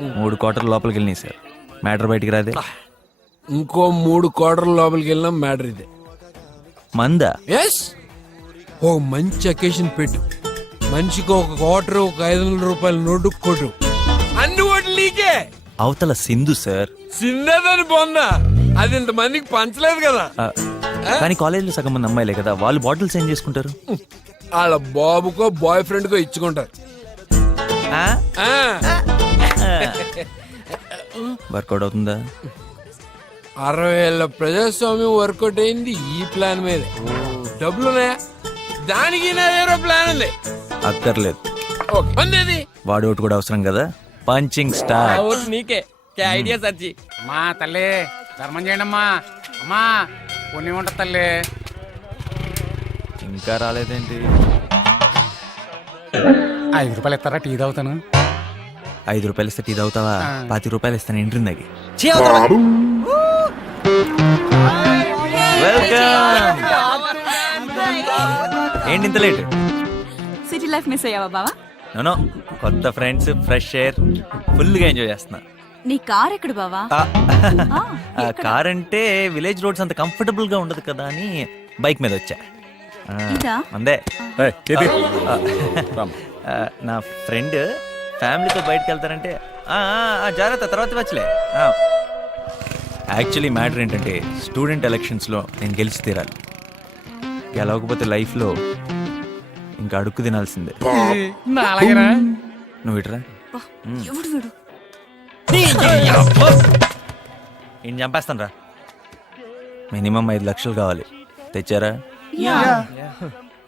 3 quarter లోపలికి వెళ్ళినాయి sir. Matter బయటికి రాదే. ఇంకో 3 క్వార్టర్ల లోపలికి వెళ్ళినా మ్యాటర్ ఇదే. మందా? ఎస్. ఓ మంచి అకేషన్ పెట్టు, మనిషికి 1 క్వార్టర్, ఒక 500 రూపాయల నోటు కొట్టు, అన్ని ఓట్లు నీకే. అవతల సింధు సార్. చిన్నదని పొందా, అది ఇంత మందికి పంచలేదు కదా. కానీ కాలేజీలో సగం మంది అమ్మాయిలే కదా, వాళ్ళు బాటిల్స్ ఏం చేసుకుంటారు? వాళ్ళ బాబుకో బాయ్ ఫ్రెండ్ కో ఇచ్చుకుంటారు. వర్కౌట్ అవుతుందా? 60 ఏళ్ళ ప్రజాస్వామ్యం వర్కౌట్ అయింది ఈ ప్లాన్ మీద. డబ్బులున్నాయా? దానికి నా వేరే ప్లాన్ ఉంది. అక్కర్లేదు. వాడు ఒకటి కూడా అవసరం కదా. Punching star. నీకే ఐడియా సచ్చి. అమ్మా తల్లి ధర్మం చేయండి అమ్మా. అమ్మా పుణ్యం ఉంటుంది తల్లి. ఇంకా రాలేదేంటి? 5 రూపాయలు ఇస్తారా టీ తాగుతాను. 5 రూపాయలు ఇస్తే టీ తాగుతావా? 20 రూపాయలు ఇస్తాను ఇంటిందాకి. ఏంటి ఇంత లేట్? సిటీ లైఫ్ మిస్ అయ్యావా బావా? నో, కొత్త ఫ్రెండ్స్, ఫ్రెష్ ఎయిర్, ఫుల్ గా ఎంజాయ్ చేస్తున్నా. నీ కార్ ఎక్కడ బావా? కార్ అంటే విలేజ్ రోడ్స్ అంత కంఫర్టబుల్ గా ఉండదు కదా అని బైక్ మీద వచ్చా. అందే నా ఫ్రెండ్ ఫ్యామిలీతో బయటకు వెళ్తారంటే జాగ్రత్త, తర్వాత వచ్చలే. యాక్చువల్లీ మ్యాటర్ ఏంటంటే స్టూడెంట్ ఎలక్షన్స్లో నేను గెలిచి తీరాలి. గెలవకపోతే లైఫ్లో ఇంకా అడుక్కు తినాల్సిందే. నువ్వు ఇట్రా. ఈయన చంపేస్తాను రా. మినిమం 5 లక్షలు కావాలి. తెచ్చారా?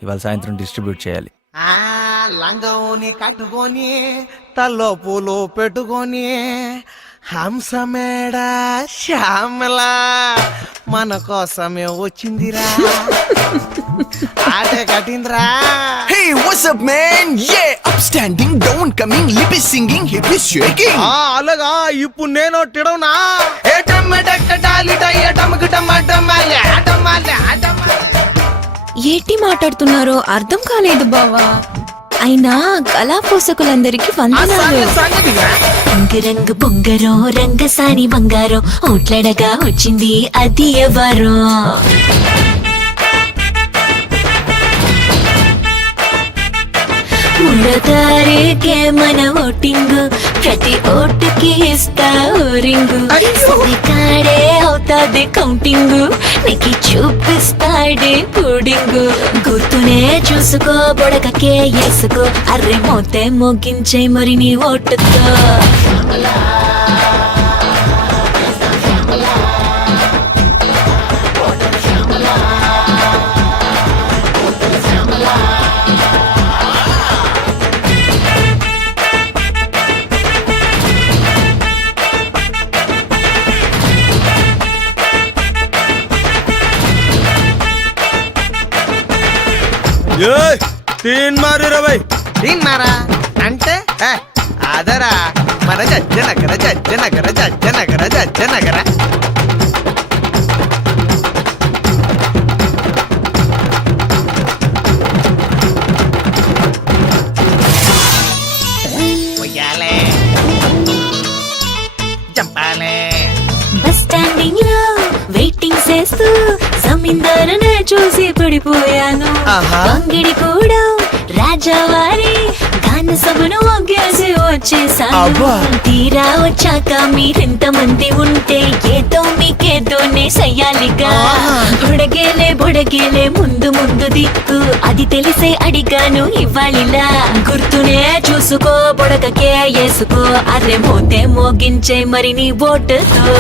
ఇవాళ సాయంత్రం డిస్ట్రిబ్యూట్ చేయాలి. లంగోని కట్టుకొని తల్లో పూలు పెట్టుకొని హంసమేడ శ్యామలా మన కోసమే వచ్చిందిరా. ఆటే కట్టిందిరా. Hey, what's up, man? Yeah, upstanding, down coming, lip is singing, hip is shaking. అలాగా ఇప్పుడు నేను తిడవునా. ఏంటి మాట్లాడుతున్నారో అర్థం కాలేదు బావా. అయినా కళా పోషకులందరికి వందనాలు. రంగు బొంగరో రంగసాని బంగారో ఓట్లడగా వచ్చింది అది ఎవరో. తారీఖే మన ఓటింగ్, ప్రతి ఓటుకి ఇస్తా రింగు. కాడే అవుతాది కౌంటింగ్, నీకు చూపిస్తాడే పుడింగ్. గుర్తునే చూసుకో, బొడకకే వేసుకో, అర్రే మోతే మోగించే మరి నీ ఓటుతో. తీన్ మారా అంటే అదరా మన జజ్జనగర జజ్జనగర జజ్జనగర జజ్జనగర. చంపాలే. బస్ స్టాండింగ్ లో వెయిటింగ్ చేస్తూ జమీందారునే చూసి పడిపోయాను. అంగిడి కూడా రాజావారి గాన సభను ఒగ్గేసి వచ్చేసాను. తీరా వచ్చాక మీరెంత మంది ఉంటే ఏదో మీకేదోనే చెయ్యాలిగా. బొడగేలే ముందు ముందు దిక్కు, అది తెలిసే అడిగాను ఇవ్వాలిలా. గుర్తునే చూసుకో, బొడకకే వేసుకో, అర్రే మోతే మోగించే మరి నీ ఓటుతో.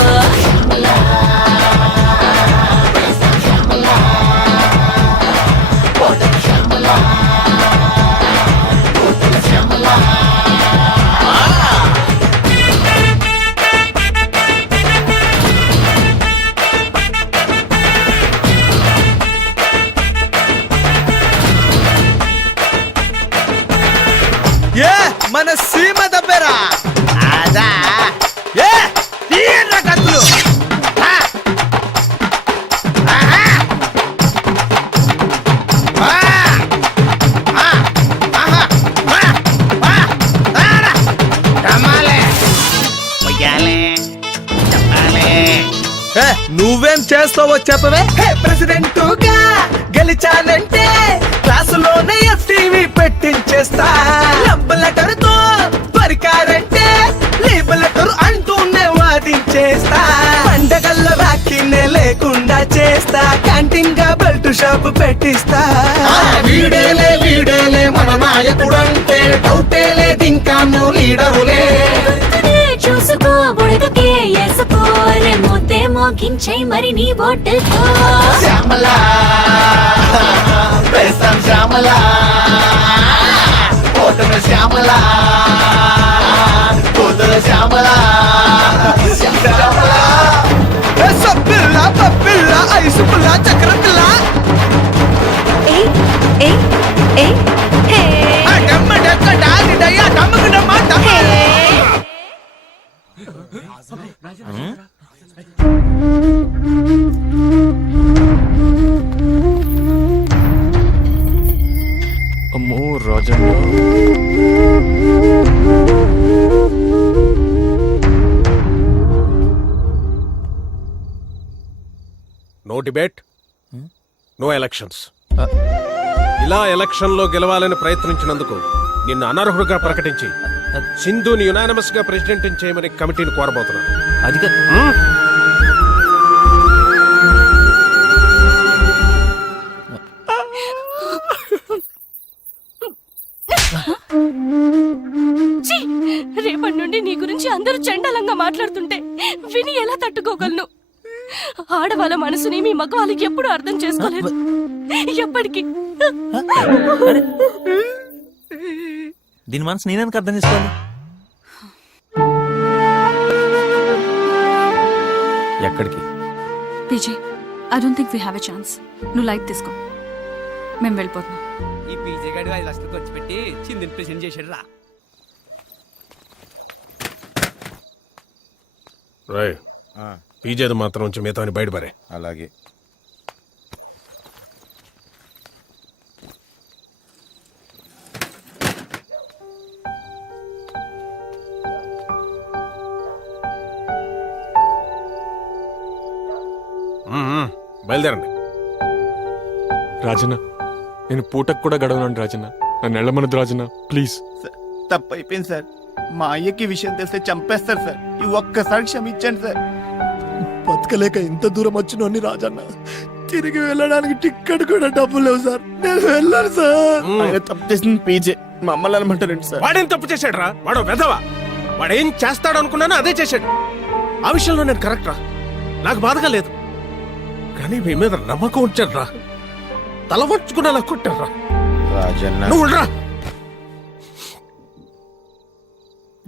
మన సీమ దబ్బెరా. అదా తీర్ర కత్తులు. చేస్తావో చెప్పవే. హే ప్రెసిడెంటుగా గెలిచానంటే క్లాసులోనే ఎఫ్టీవీ పెట్టించేస్తా. లవ్ లెటర్ తో పరికారంటే లీవ్ లెటర్ అంటూనే వాదించేస్తా. పండగల్ల రాఖీనే లేకుండా చేస్తా. క్యాంటీన్ గా బెల్ట్ షాప్ పెట్టిస్తా. వీడేలే మన నాయకుడంటే డౌటే లేదు ఇంకా నువ్వు లీడరులే. గుర్తునే చూసుకో బుడగకే వేసుకో అరే మోతే మోగించే మరి నీ ఓటుతో. శ్యామలా వేస్తాం శ్యామలా ఓటమి శ్యామలా కూతురు శ్యామలా శ్యామలా. సబ్బిల్ల పప్పిల్ల ఐసు పుల్ల చక్ర పిల్ల ఏ ఏ ఏ హే డమ్మడయ్యా డమ్మకు డమ్మ డమ్మ. అమ్మో Rajanna. No debate, no elections. ఇలా ఎలక్షన్లో గెలవాలని ప్రయత్నించినందుకు నిన్ను అనర్హుడుగా ప్రకటించి సింధుని యునానిమస్ గా ప్రెసిడెంట్ చేయమని కమిటీని కోరబోతున్నాను. అది కాదు. ఛీ! రేపటి నుండి నీ గురించి అందరూ చండాలంగా మాట్లాడుతుంటే విని ఎలా తట్టుకోగలను? ఆడవాళ్ళ మనసుని మీ మగవాళ్ళకి ఎప్పుడు అర్థం చేసుకోలేదు. ఎప్పటికీ దీని మనసు నేనెందుకు అర్థం చేసుకోవాలి? ఎక్కడికి? PJ I don't think we have a chance. నువ్వు లైట్ తీసుకో, మేము వెళ్ళిపోతున్నాం. ఈ పీజే గాడి 5 లక్షలు ఖర్చు పెట్టి చిందిని ప్రెసెంట్ చేశాడు రా. రాయ్ పీజేది మాత్రం ఉంచి మిగతాని బయటపడే. అలాగే. బయలుదేరండి. రాజన్న నేను పూటకు కూడా గడవనండి రాజన్న. నన్ను వెళ్ళమనదు రాజన్న ప్లీజ్. తప్పు అయిపోయింది సార్. మా అయ్యకి విషయం తెలిస్తే చంపేస్తారు సార్. ఈ ఒక్కసారి క్షమించండి సార్. బతకలేక ఇంత దూరం వచ్చినోని రాజన్న. తిరిగి వెళ్ళడానికి టిక్కెట్ కూడా డబ్బులు లేవు సార్. నేను వెళ్ళాను సార్. ఆయన తప్పు చేసింది పీజే, మమ్మల్ని అనమంటారండి సార్. వాడేం తప్పు చేశాడు రా? వాడు వెధవా. వాడేం చేస్తాడు అనుకున్నానో అదే చేశాడు. ఆ విషయంలో నేను కరెక్ట్ రా, నాకు బాధగా లేదు. కానీ మీ మీద నమ్మకం ఉంచాడు రా. తల వంచుకునేలా కొట్టాడు రా. రాజన్న నువ్వు రా.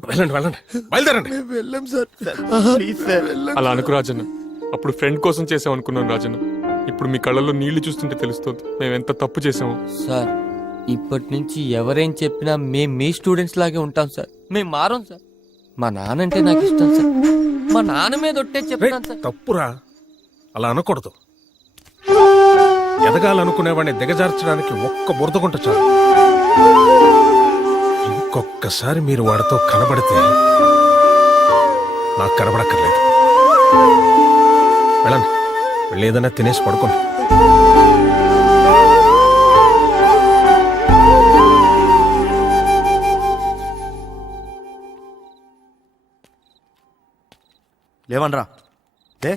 వెళ్ళండి వెళ్ళండి, బయలుదేరండి. వెళ్ళాం సార్. Please sir. అలా అనుకు రాజన్న. అప్పుడు ఫ్రెండ్ కోసం చేసాం అనుకున్నాను రాజన్న. ఇప్పుడు మీ కళ్ళల్లో నీళ్లు చూస్తుంటే తెలుస్తుంది మేము ఎంత తప్పు చేసామో. సార్ ఇప్పటి నుంచి ఎవరేం చెప్పినా మేము మీ స్టూడెంట్స్ లాగే ఉంటాం సార్. మేము మారం సార్. మా నాన్న అంటే నాకు ఇష్టం సార్. మా నాన్న మీద ఒట్టే చెప్తాను సార్. తప్పురా, అలా అనకూడదు. ఎదగాలనుకునేవాడిని దిగజార్చడానికి ఒక్క బురదగుంట చాలు. ఇంకొక్కసారి మీరు వాడితో కనబడితే నాకు కనబడక్కర్లేదు. వెళ్ళండి, వెళ్ళి ఏదైనా తినేసి పడుకోండి. లేవనరా. డే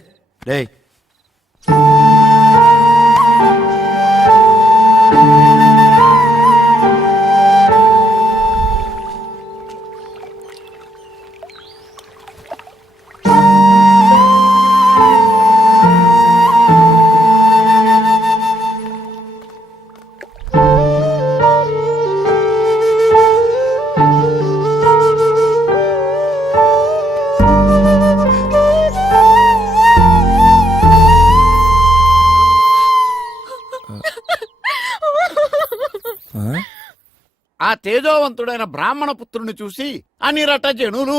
ఆ తేజోవంతుడైన బ్రాహ్మణ పుత్రుని చూసి అనిరట జనులు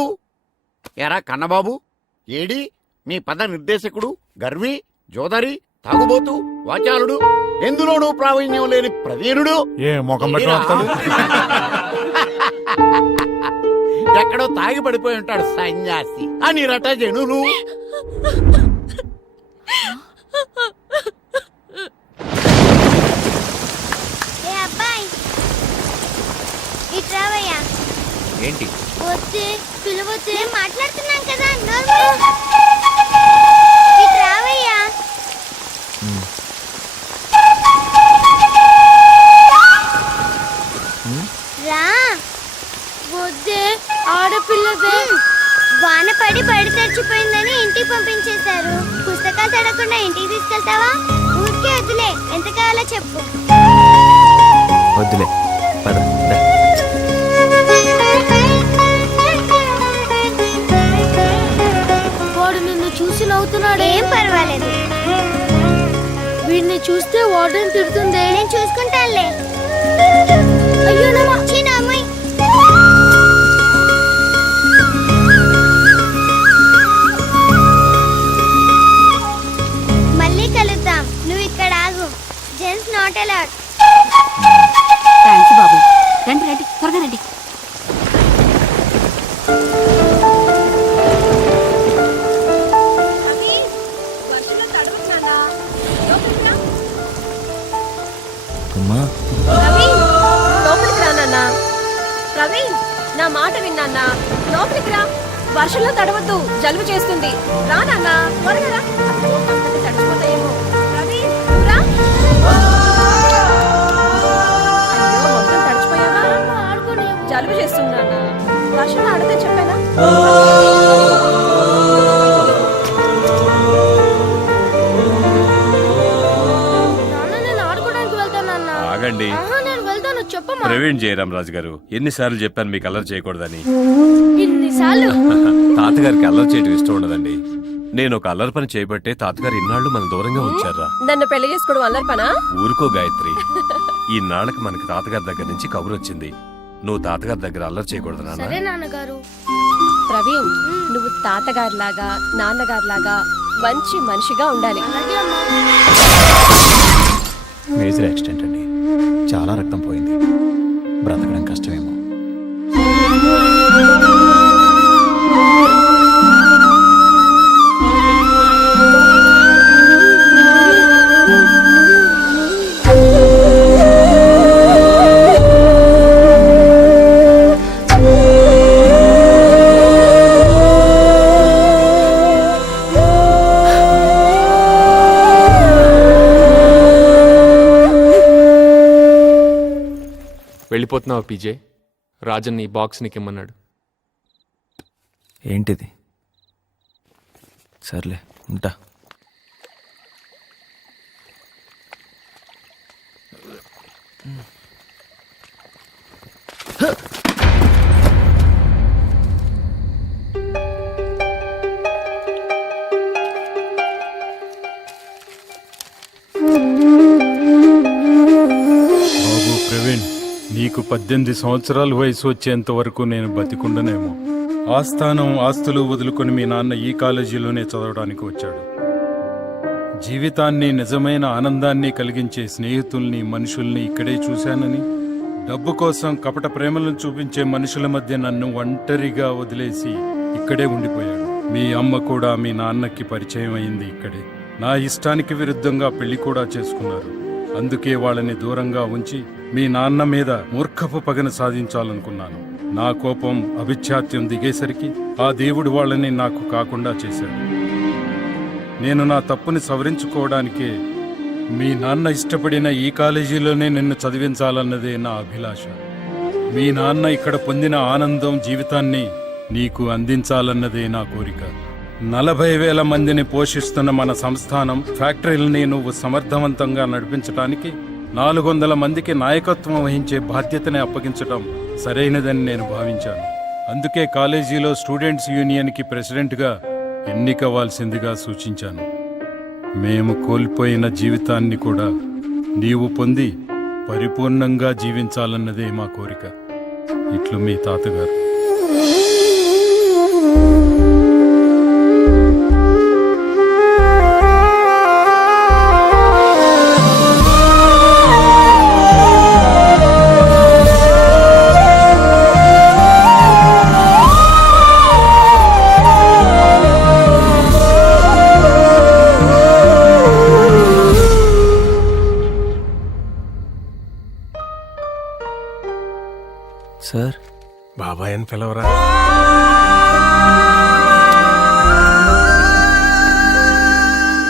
ఎరా కన్నబాబు, ఏడి మీ పద నిర్దేశకుడు, గర్వి, జోదరి, తాగుబోతు, వాచాలుడు, ఎందులోనూ ప్రావీణ్యం లేని ప్రవీణుడు, ఏ ముఖం ఎక్కడో తాగి పడిపోయి ఉంటాడు సన్యాసి అనిరట జనులు. ఏంటి వద్దే పిలవద్దే మాట్లాడుతున్నాం కదా రావయ్యా. రా వద్దే ఆడపిల్లవే. వాన పడి బడి తెరిచిపోయిందని ఇంటికి పంపించేశారు. పుస్తకాలు తడకుండా ఇంటికి తీసుకెళ్తావా? ఊరికే వద్దులే, ఎంత కావాలో చెప్పు. వద్దులే పద దా. వాడు నిన్ను చూసి నవ్వుతున్నాడు. ఏం పర్వాలేదు. వీడిని చూస్తే వార్డెన్ తిడుతుంది. నేను చూసుకుంటానులే. అయ్యో నా అమ్మాయి. మళ్ళీ కలుద్దాం. నువ్వు ఇక్కడ ఆగు. Gents not allowed. థ్యాంక్స్ బాబు. రండి రండి, త్వరగా రండి. అమ్మా లోపలికి రా నాన్న. ప్రవీణ్, నా మాట విన్నా. లోపలికి రా. వర్షంలో తడవద్దు, జలుబు చేస్తుంది. రా నాన్న, త్వరగా రా. తడిచిపోతాయేమో. ప్రవీణ్, రా. అయ్యో, మొత్తం తడిచిపోయావా? జలుబు చేస్తుంది నాన్న. వర్షంలో ఆడితే చెప్పానా? ఆగండి. ప్రవీణ్ జయరాం రాజు గారు, ఎన్నిసార్లు చెప్పాను మీకు అల్లరి చేయకూడదని. ఇన్నిసార్లు తాతగారికి అల్లరి చేయడం ఇష్టం ఉండదండి. నేను ఒక అల్లరి పని చేయబట్టే తాతగారు ఇన్నాళ్ళు మన దూరంగా ఉంచారా. నన్ను పెళ్లి చేసుకోవడం అల్లరి పనా? ఊరుకో గాయత్రి. ఈ నాళ్ళకి మనకి తాతగారి దగ్గర నుంచి కబురు వచ్చింది. నువ్వు తాతగారి దగ్గర అల్లరి చేయకూడదు నాన్నగారు. ప్రవీణ్, నువ్వు తాతగారిలాగా నాన్నగారిలాగా మంచి మనిషిగా ఉండాలి. మేజర్ యాక్సిడెంట్ అండి, చాలా రక్తం పోయింది. బ్రతకడం కష్టమేమో. వెళ్ళిపోతున్నావా పీజే? రాజన్ ఈ బాక్స్ నీకు ఇమ్మన్నాడు. ఏంటిది? సర్లే ఉంటా. బాబు ప్రవీణ్, నీకు 18 సంవత్సరాల వయసు వచ్చేంత వరకు నేను బతికుండనేమో. ఆస్థానం ఆస్తులు వదులుకొని మీ నాన్న ఈ కాలేజీలోనే చదవడానికి వచ్చాడు. జీవితాన్ని, నిజమైన ఆనందాన్ని కలిగించే స్నేహితుల్ని, మనుషుల్ని ఇక్కడే చూశానని, డబ్బు కోసం కపట ప్రేమలను చూపించే మనుషుల మధ్య నన్ను ఒంటరిగా వదిలేసి ఇక్కడే ఉండిపోయాడు. మీ అమ్మ కూడా మీ నాన్నకి పరిచయం అయింది ఇక్కడే. నా ఇష్టానికి విరుద్ధంగా పెళ్లి కూడా చేసుకున్నారు. అందుకే వాళ్ళని దూరంగా ఉంచి మీ నాన్న మీద మూర్ఖపు పగను సాధించాలనుకున్నాను. నా కోపం, అభిఛాత్యం దిగేసరికి ఆ దేవుడు వాళ్ళని నాకు కాకుండా చేశాడు. నేను నా తప్పుని సవరించుకోవడానికే మీ నాన్న ఇష్టపడిన ఈ కాలేజీలోనే నిన్ను చదివించాలన్నదే నా అభిలాష. మీ నాన్న ఇక్కడ పొందిన ఆనందం, జీవితాన్ని నీకు అందించాలన్నదే నా కోరిక. 40,000 మందిని పోషిస్తున్న మన సంస్థానం, ఫ్యాక్టరీలని నువ్వు సమర్థవంతంగా నడిపించడానికి 400 మందికి నాయకత్వం వహించే బాధ్యతని అప్పగించడం సరైనదని నేను భావించాను. అందుకే కాలేజీలో స్టూడెంట్స్ యూనియన్కి ప్రెసిడెంట్గా ఎన్నికవ్వాల్సిందిగా సూచించాను. మేము కోల్పోయిన జీవితాన్ని కూడా నీవు పొంది పరిపూర్ణంగా జీవించాలన్నదే మా కోరిక. ఇట్లు మీ తాతగారు. సార్, బాబాయ్ అని పిలవరా.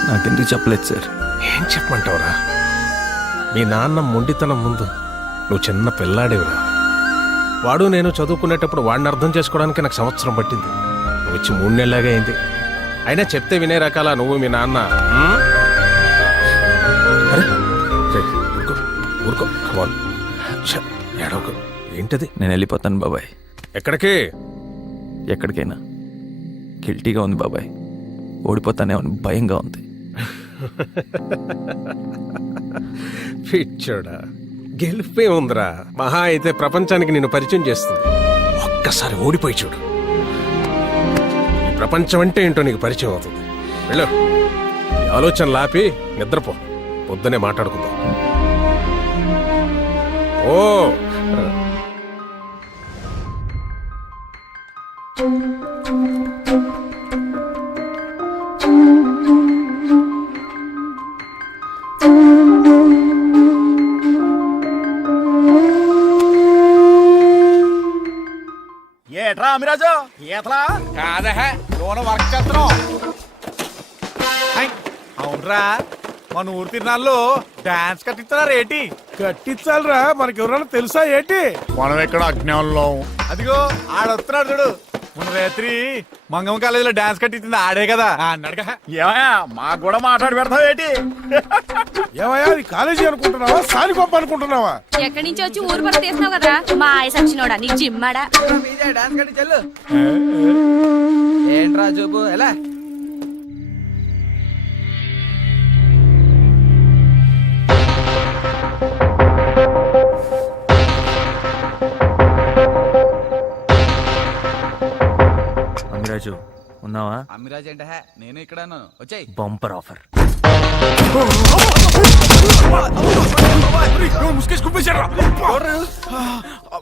నాకెందుకు చెప్పలేదు సార్? ఏం చెప్పమంటావురా? మీ నాన్న మొండితనం ముందు నువ్వు చిన్న పిల్లాడేవురా. వాడు నేను చదువుకునేటప్పుడు వాడిని అర్థం చేసుకోవడానికి నాకు సంవత్సరం పట్టింది. నువ్వు వచ్చి 3 నెలలాగా అయింది. అయినా చెప్తే వినే రకాల నువ్వు మీ నాన్న. అరే రే, ఊరుకో ఊరుకో, కమాన్, ఏడవకు. ఏంటది? నేను వెళ్ళిపోతాను బాబాయ్. ఎక్కడికి? ఎక్కడికైనా. గిల్టీగా ఉంది బాబాయ్. ఓడిపోతానే అని భయంగా ఉంది. పిచ్చోడా, గెలిపే ఉందిరా. మహా అయితే ప్రపంచానికి నిన్ను పరిచయం చేస్తుంది. ఒక్కసారి ఓడిపోయి చూడు, ఈ ప్రపంచం అంటే ఏంటో నీకు పరిచయం అవుతుంది. వెళ్ళు, ఈ ఆలోచనలు ఆపి నిద్రపో. పొద్దునే మాట్లాడుకుందాం. ఓ ఏట్రా అమిరాజు, ఈతలా కాదా లోన వర్క్ చేస్తున్నాం. అవునరా, మన ఊరు తిరునాళ్ళు డాన్స్ కట్టిస్తున్నారు ఏంటి? కట్టించాలరా, మనకి ఎవరన్నా తెలుసా ఏంటి? మనం ఎక్కడ అజ్ఞానంలో. అదిగో ఆడొస్తున్నాడు చూడు. మన రాత్రి మంగమ్మ కాలేజీలో డాన్స్ కట్టించింది ఆడే కదా అన్నాడుగా. ఏమయ్యా మాకు కూడా మాట్లాడి పెడతావు ఏంటి? ఏమయ్యా, అది కాలేజీ అనుకుంటున్నావా, సాలిపంప అనుకుంటున్నావా? ఎక్కడి నుంచి వచ్చి ఊరు పక్క తీసినావు కదా మా ఆయన సచ్చినోడా నీ జిమ్మాడా. డాన్స్ కట్టి చెల్లు. ఏంట్రా చూపు ఎలా? అమిరాజు ఉన్నావా? అమిరాజ్ ఏంట? నేను ఇక్కడ వచ్చాయి. Bumper offer.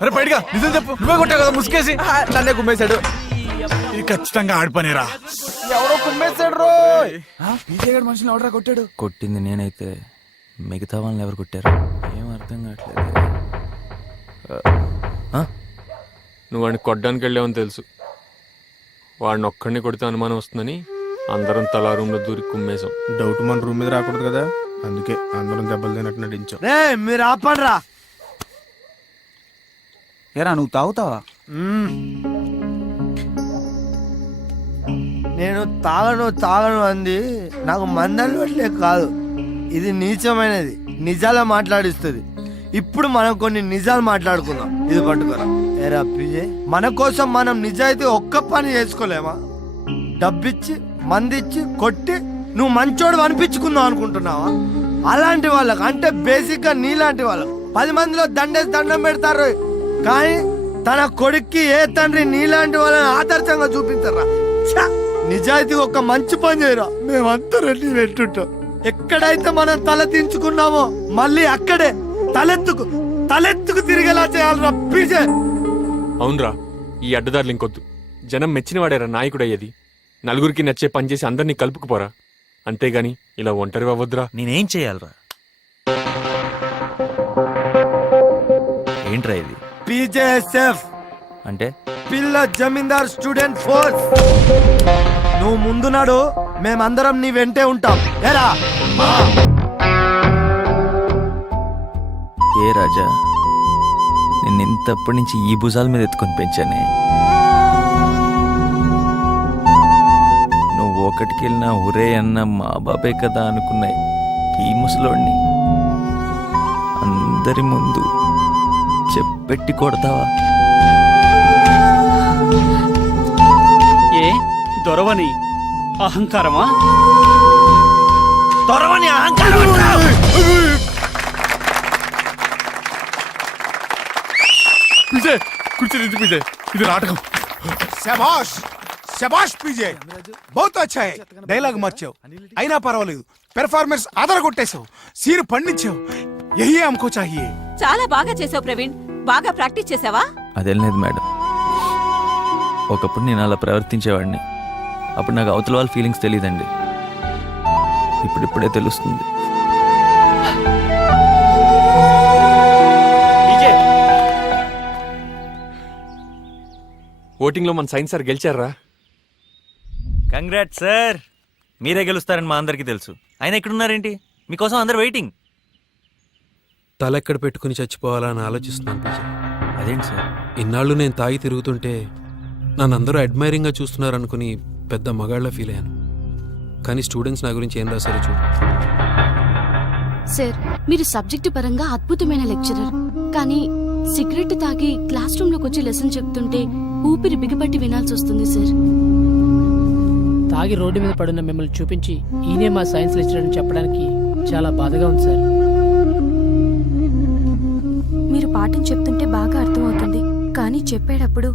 అరే బయటగా నిజం చెప్పు, నువ్వే కొట్టావు కదా ముసుకేసి. నన్నే గుమ్మేశాడు. ఇది ఖచ్చితంగా ఆడిపనేరా. ఎవరో గుమ్మేశాడు రోయ్. మనుషులు ఎవడరా కొట్టాడు? కొట్టింది నేనైతే మిగతా వాళ్ళని ఎవరు కొట్టారు ఏం అర్థం కావట్లేదు. నువ్వు వాడిని కొట్టడానికి వెళ్ళావని తెలుసు. వాడిని ఒక్కడిని కొడితే అనుమానం వస్తుందని అందరం తలా రూమ్లో దూరి కుమ్మేశాం. డౌట్ మన రూమ్ మీద రాకూడదు కదా, అందుకే అందరం దెబ్బలు తినట్టు నటించాం. మీరు ఆపండ్రా. ఏరా నువ్వు తాగుతావా? నేను తాగను అంది. నాకు మందలవట్లే కాదు, ఇది నీచమైనది, నిజాలు మాట్లాడిస్తుంది. ఇప్పుడు మనం కొన్ని నిజాలు మాట్లాడుకుందాం. ఇది పట్టుకోరా. ఏరా పిజే, మన కోసం మనం నిజాయితీ ఒక్క పని చేసుకోలేమా? డబ్బిచ్చి మందిచ్చి కొట్టి నువ్వు మంచోడు అనిపించుకుందాం అనుకుంటున్నావా? అలాంటి వాళ్ళకు అంటే బేసిక్ గా నీలాంటి వాళ్ళకు 10 మందిలో దండేసి దండం పెడతారు, కానీ తన కొడుక్కి ఏ తండ్రి నీలాంటి వాళ్ళని ఆదర్శంగా చూపించరా? నిజాయితీ ఒక్క మంచి పని చేయరా. మేమంతా రెడ్డి పెట్టుంటాం. ఎక్కడైతే మనం తల దించుకున్నామో మళ్ళీ అక్కడే తలెత్తుకు తిరిగేలా చేయాలరా పీజే. అవునరా, ఈ అడ్డదారులు ఇంకొద్దు. జనం మెచ్చినవాడేరా నాయకుడు అయ్యేది. నలుగురికి నచ్చే పని చేసి అందరినీ కలుపుకుపోరా, అంతేగాని ఇలా ఒంటరి అవ్వద్దురా. నేనేం చేయాలరా? ఏంట్రా ఇది? పీజేఎస్ఎఫ్ అంటే పిల్ల జమీందార్ స్టూడెంట్ ఫోర్స్. నువ్వు ముందున్నాడు, మేమందరం నీ వెంటే ఉంటాం. ఏరా ఏ రాజా, నిన్ను ఇంతప్పటి నుంచి ఈ భుజాల మీద ఎత్తుకొని పెంచానే. నువ్వు ఒకటికి వెళ్ళినా ఒరే అన్న మా బాబే కదా అనుకున్నా ఈ ముసలోడిని అందరి ముందు చెప్పెట్టి కొడతావా? ఏ దొరవని అహంకారమా? దొరవని అహంకారం విజయ్ కూర్చొని విజయ్, ఇది నాటకం. శభాష్ శభాష్ పీజే, బహుత్ అచ్చా హై. డైలాగ్ మార్చావు అయినా పర్వాలేదు, పెర్ఫార్మెన్స్ ఆధార కొట్టేశావు, సీన్ పండించావు. యహీ హమ్కో చాహియే. చాలా బాగా చేసావు ప్రవీణ్. బాగా ప్రాక్టీస్ చేసావా? అదేం లేదు మేడం, ఒకప్పుడు నేను అలా ప్రవర్తించేవాడిని. అప్పుడు నాకు అవతల వాళ్ళ ఫీలింగ్స్ తెలియదండి, ఇప్పుడిప్పుడే తెలుస్తుంది. ఓటింగ్లో మన సైన్స్ సార్ గెలిచారా? కంగ్రాట్ సార్, మీరే గెలుస్తారని మా అందరికీ తెలుసు. ఆయన ఎక్కడున్నారేంటి? మీకోసం అందరు వెయిటింగ్. తలెక్కడ పెట్టుకుని చచ్చిపోవాలని ఆలోచిస్తున్నాను పూజ. అదేంటి సార్? ఇన్నాళ్ళు నేను తాగి తిరుగుతుంటే నన్ను అందరూ అడ్మైరింగ్గా చూస్తున్నారు అనుకుని పెద్ద మగాళ్ళ ఫీల్ అయ్యాను. కానీ స్టూడెంట్స్ నా గురించి ఏం రాశారో చూడు. సార్, మీరు సబ్జెక్టు పరంగా అద్భుతమైన లెక్చరర్, కానీ సిగరెట్ తాగి క్లాస్ రూమ్ లోకి వచ్చి లెసన్ చెప్తుంటే ఊపిరి బిగపట్టి వినాల్సి వస్తుంది సార్. తాగి రోడ్డు మీద పడున్న మిమ్మల్ని చూపించి ఈయనే మా సైన్స్ లెక్చరర్ అని చెప్పడానికి చాలా బాధగా ఉంది సార్. మీరు పాఠం చెప్తుంటే బాగా అర్థమవుతుంది, కానీ చెప్పేటప్పుడు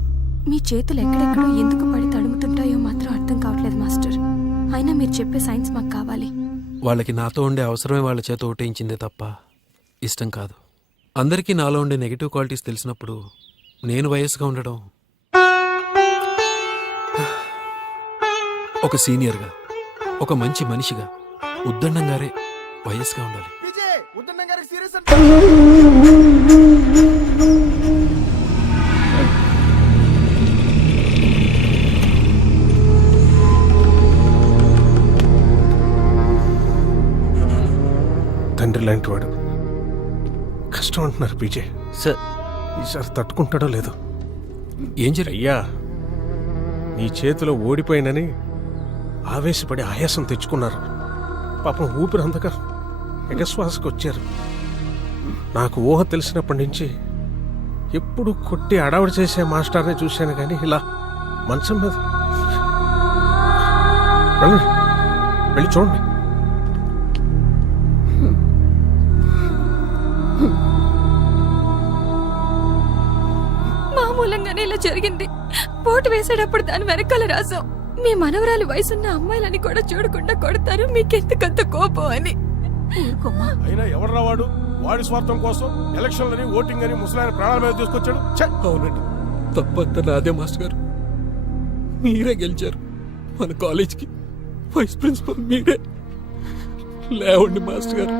మీ చేతులు ఎక్కడెక్కడో ఎందుకు పడి తడుముతుంటాయో మాత్రం అర్థం కావట్లేదు మాస్టర్. అయినా మీరు చెప్పే సైన్స్ మాకు కావాలి. వాళ్ళకి నాతో ఉండే అవసరమే వాళ్ళ చేత ఓటేయించిందే తప్ప ఇష్టం కాదు. అందరికీ నాలో ఉండే నెగిటివ్ క్వాలిటీస్ తెలిసినప్పుడు నేను వయస్సుగా ఉండడం, ఒక సీనియర్గా, ఒక మంచి మనిషిగా ఉద్దండం గారే వయస్సుగా ఉండాలి. తండ్రి లాంటి వాడు కష్టం అంటున్నారు పీజే. సార్, ఈసారి తట్టుకుంటాడో లేదో. ఏం జరిగి అయ్యా, నీ చేతిలో ఓడిపోయినని ఆవేశపడి ఆయాసం తెచ్చుకున్నారు. పాపం ఊపిరి అందక ఎగశ్వాసకు వచ్చారు. నాకు ఊహ తెలిసినప్పటి నుంచి ఎప్పుడు కొట్టి అడావిడి చేసే మాస్టర్ని చూశాను, కానీ ఇలా మంచం మీద వెళ్ళి చూడండి. మామూలంగానే ఇలా జరిగింది. పోటు వేసేటప్పుడు దాని వెనకాల రాసాం, మీ మనవరాలు వయసున్న అమ్మాయిలని కూడా చూడకుండా కొడతారు, మీకెందుకంత కోపం అని. అయినా ఎవరు వాడు? వాడి స్వార్థం కోసం ఎలక్షన్లని, ఓటింగ్ అని ముసలాయన ప్రాణాల మీద తీసుకొచ్చాడు. అవునండి, తప్పంతా నాదే మాస్టర్ గారు. మీరే గెలిచారు. మన కాలేజ్కి వైస్ ప్రిన్సిపల్ మీరే. లేవండి మాస్టర్ గారు.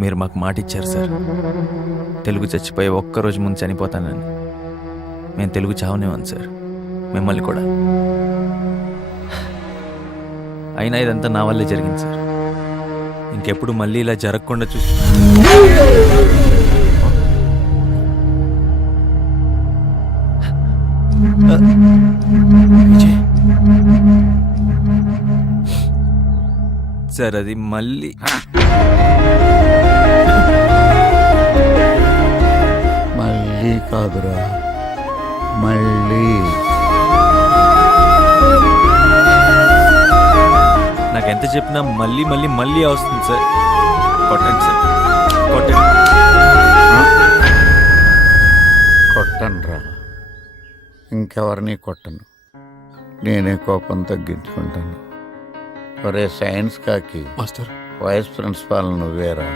మీరు మాకు మాట ఇచ్చారు సార్, తెలుగు చచ్చిపోయే ఒక్కరోజు ముందు చనిపోతానని. మేము తెలుగు చావనేవాను సార్, మిమ్మల్ని కూడా. అయినా ఇదంతా నా వల్లే జరిగింది సార్. ఇంకెప్పుడు మళ్ళీ ఇలా జరగకుండా చూసి సార్, అది మళ్ళీ మళ్ళీ కాదురా, మళ్ళీ నాకెంత చెప్పినా మళ్ళీ మళ్ళీ మళ్ళీ వస్తుంది సార్. కొట్టండి సార్, కొట్టండి. కొట్టనురా, ఇంకెవరిని కొట్టను. నేనే కోపం తగ్గించుకుంటాను. ఒరే సైన్స్ కాకి మాస్టర్, వైస్ ప్రిన్సిపాల్ నువ్వేరా?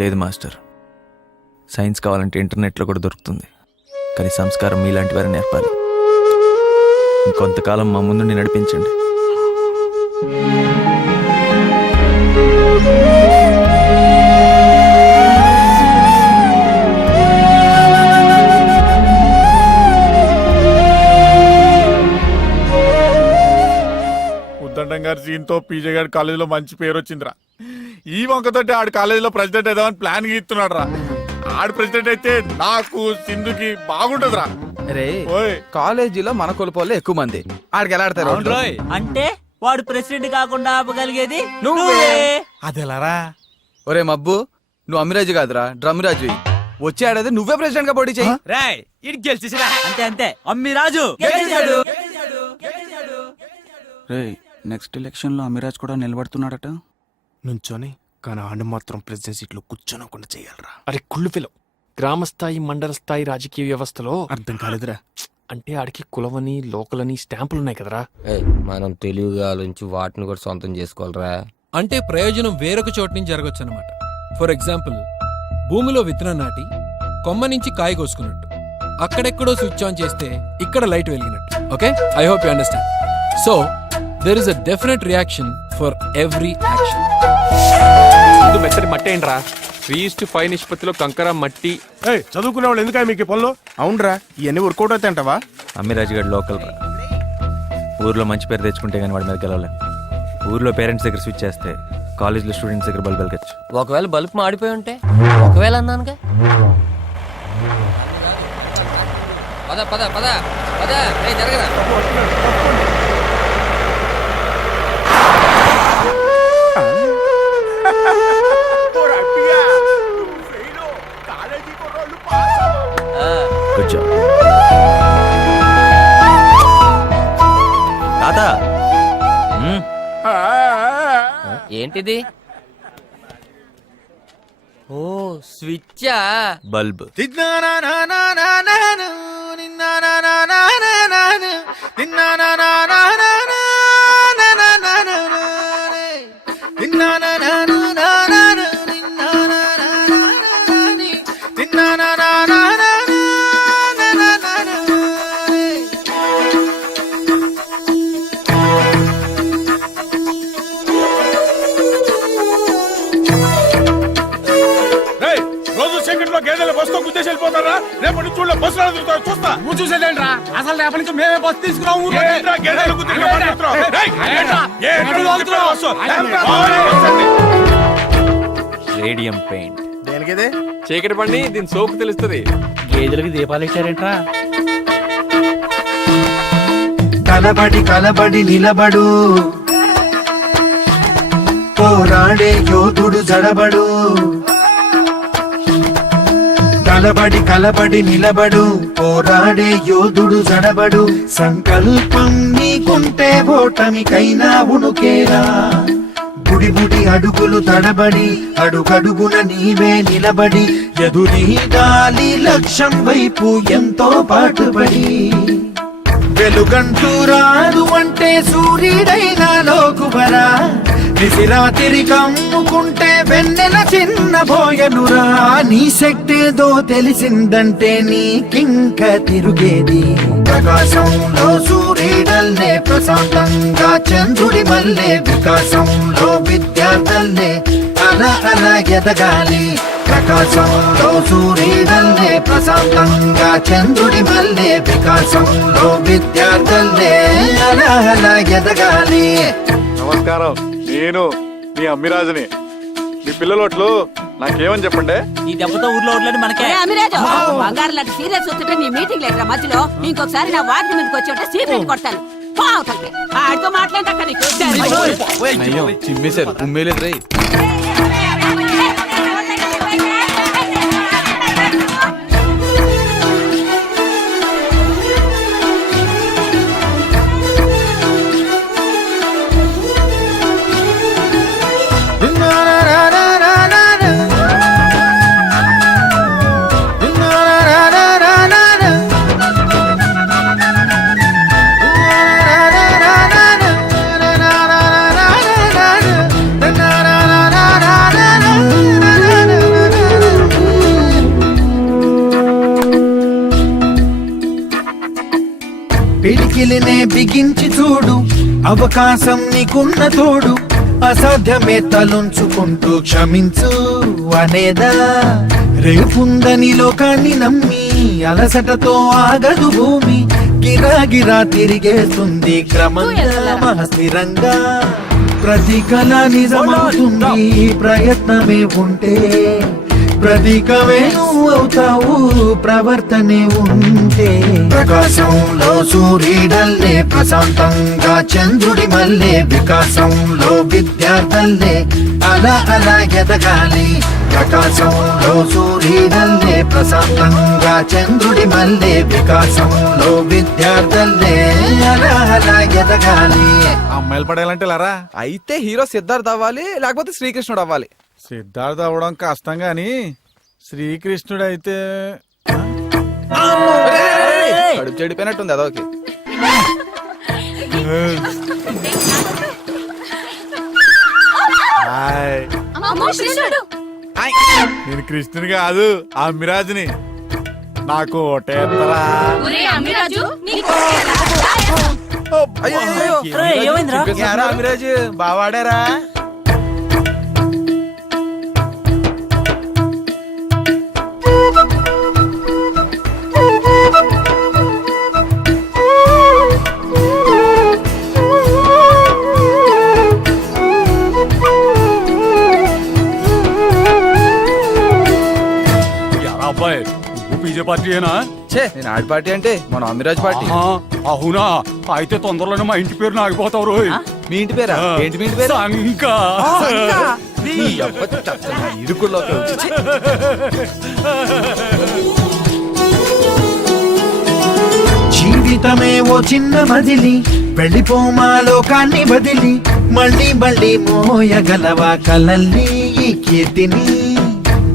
లేదు మాస్టర్, సైన్స్ కావాలంటే ఇంటర్నెట్లో కూడా దొరుకుతుంది, కానీ సంస్కారం మీలాంటి వారిని నేర్పాలి. ఇంకొంతకాలం మా ముందు నడిపించండి. ఉద్దండం గారి సీన్తో పీజే గారి కాలేజీలో మంచి పేరు వచ్చిందిరా. ఈ వంకతోటి ఆడు కాలేజీలో ప్రెసిడెంట్ అయిదామని ప్లాన్ గీస్తున్నాడు రా. ఆడు ప్రెసిడెంట్ అయితే నాకు సింధుకి బాగుంటదిరా. కాలేజీలో మన కొలుపోలే ఎక్కువ మంది ఆడికి ఎలా ఆడతారు? అంటే వాడు ప్రెసిడెంట్ కాకుండా ఆపగలిగేది నువ్వే. అదెలారా? ఒరే మబ్బు, నువ్వు అమ్మిరాజు కాదురా, డ్రమ్ రాజు. వచ్చే ఆడేది నువ్వే ప్రెసిడెంట్ గా పోటీ చెయ్యి. అంతే అంతే, అమ్మిరాజు నెక్స్ట్ ఎలక్షన్ లో అమిరాజ్ కూడా నిలబడుతున్నాడట. నుంచోని, కానీ ఆడు మాత్రం ప్రెసిడెంట్ సీట్లో కూర్చోనకుండా చేయాలరా. అరే కుళ్ళు ఫిలో, గ్రామ స్థాయి మండల స్థాయి రాజకీయ వ్యవస్థలో అర్థం కాలేదురా. అంటే ఆడికి కులవని లోకలని స్టాంపులు ఉన్నాయి కదరా. మనం తెలివిగా ఆలోచించి వాటిని కూడా సొంతం చేసుకోవాలరా. అంటే ప్రయోజనం వేరొక చోటు నుంచి జరగచ్చు అనమాట. ఫర్ ఎగ్జాంపుల్, భూమిలో విత్తనం నాటి కొమ్మ నుంచి కాయ కోసుకున్నట్టు. అక్కడెక్కడో స్విచ్ ఆన్ చేస్తే ఇక్కడ లైట్ వెలిగినట్టు. Okay, I hope you understand. So there is a definite reaction for every action. ముందు మెత్తటి మట్టి ఏంట్రా? 3:5 నిష్పత్తిలో కంకర మట్టి. చదువుకునే వాళ్ళు ఎందుకు మీకు పనులు? అవునరా, ఇవన్నీ వర్కౌట్ అవుతాయి అంటావా? అమ్మిరాజు గారు లోకల్ రా. ఊర్లో మంచి పేరు తెచ్చుకుంటే కానీ వాడి మీద గెలవలేం. ఊర్లో పేరెంట్స్ దగ్గర స్విచ్ చేస్తే కాలేజ్లో స్టూడెంట్స్ దగ్గర బల్బు వెలగచ్చు. ఒకవేళ బల్బ్ మాడిపోయి ఉంటే? ఒకవేళ అన్నానుగా. పద పద పద పద, జరగదా. గుడ్ జాబ్ తాత. ఏంటిది? ఓ స్విచ్చా? బల్బ్. రోజు సెకండ్ లో గేదెలు బస్తో గుద్దేసి వెళ్ళిపోతారా? రేపటి నుంచి ఊళ్ళో బస్సులు తిరుగుతారు, చూస్తా. నువ్వు చూసేదేంట్రా? అసలు రేపటి నుంచి మేమే బస్సు తీసుకురావు. గేదెలు రేడియం పెయింట్. దేనికిదే? చీకటి పండి దీని సోకు తెలుస్తుంది. గేదెలకి దీపాలు ఇచ్చారేంట్రా? కలబడి కలబడి నిలబడు, పోరాడే యోధుడు జడబడు. కలబడి కలబడి నిలబడు, పోరాడే యోధుడు జడబడు. సంకల్పం నీకుంటే ఓటమికైనా ఉణుకేరా. బుడి బుడి అడుగులు తడబడి, అడుగడుగున నీవే నిలబడి, ఎదురీదాలి లక్ష్యం వైపు ఎంతో పాటుపడి. వెలుగంటూ రాదు అంటే సూర్యుడైనా లోకువరా. నిసిరాతిరి కమ్ముకుంటే వెన్నెల చిన్న బోయనురా. నీ శక్తేదో తెలిసిందంటే నీకింక తిరుగేది. ప్రకాశంలో సూర్యుడల్లే, ప్రశాంతంగా చంద్రుడి మల్లె. వికాసంలో విద్యార్థుల్లే అలా అలా ఎదగాలి. ప్రకాశంలో సూర్యుడల్లే, ప్రశాంతంగా చంద్రుడి మల్లె. వికాసంలో విద్యార్థుల్లే అలా అలా ఎదగాలి. నమస్కారం, నేను మీ అమ్మిరాజుని. మీ పిల్లలోట్లు నాకేమని చెప్పండి. ఈ దెబ్బతో ఊర్లో ఊర్లో మనకే బంగారు లాంటి సీరియస్ వస్తుంటే నీ మీటింగ్ లేదురా మధ్యలో. ఇంకొకసారి నా వాటి మీదకి వచ్చి ఉంటే సీరియస్ కొడతాను. ఆడితో మాట్లాడక చిమ్మేశారు, ఉమ్మేలేదు రే. పిడికిలినే బిగించి చూడు, అవకాశం నీకున్న తోడు. అసాధ్యమే తలుంచుకుంటూ క్షమించు అనేదా. రేపుందని లోకాన్ని నమ్మి అలసటతో ఆగదు భూమి. గిరాగిరా తిరిగేస్తుంది క్రమంగా స్థిరంగా. ప్రతి కళ నిజమవుతుంది ప్రయత్నమే ఉంటే. ప్రతీకమే నువ్వు అవుతావు ప్రవర్తనే ఉంటే. ప్రకాశంలో సూర్యుడల్లే, ప్రశాంతంగా చంద్రుడి మల్లె. వికాసంలో విద్యార్థుల్లే అలా అలా ఎదగాలి. ప్రకాశంలో సూర్యుడల్లే, ప్రశాంతంగా చంద్రుడి మల్లె. వికాసంలో విద్యార్థుల్లే అలా అలా ఎదగాలి. అమ్మాయిలు పడాలంటే లారా. అయితే హీరో సిద్ధార్థ్ అవ్వాలి, లేకపోతే శ్రీకృష్ణుడు అవ్వాలి. సిద్ధార్థ్ అవ్వడం కష్టం గాని శ్రీకృష్ణుడు అయితే కడుపు చెడిపోయినట్టుంది అదొక. నేను కృష్ణుని కాదు, ఆ మిరాజుని. నాకు ఓటేత్తరా అమిరాజు బావాడారా? అబ్బాయి నువ్వు పీజే పార్టీయేనా? ఛే, నేను ఆడి పార్టీ అంటే మన అమిరాజ్ పార్టీ. అవునా? అయితే తొందరలోనే మా ఇంటి పేరు నాగిపోతావు రోయ్. మీ ఇంటి పేరా? ఏంటి మీ ఇంటి పేరు? సంకా. ఇరుకుల్లో జీవితమే ఓ చిన్న మదిలి వెళ్ళిపోమా లోకాన్ని వదిలి మళ్ళీ మళ్ళీ మోయగలవా కలల్ని ఈ కీర్తిని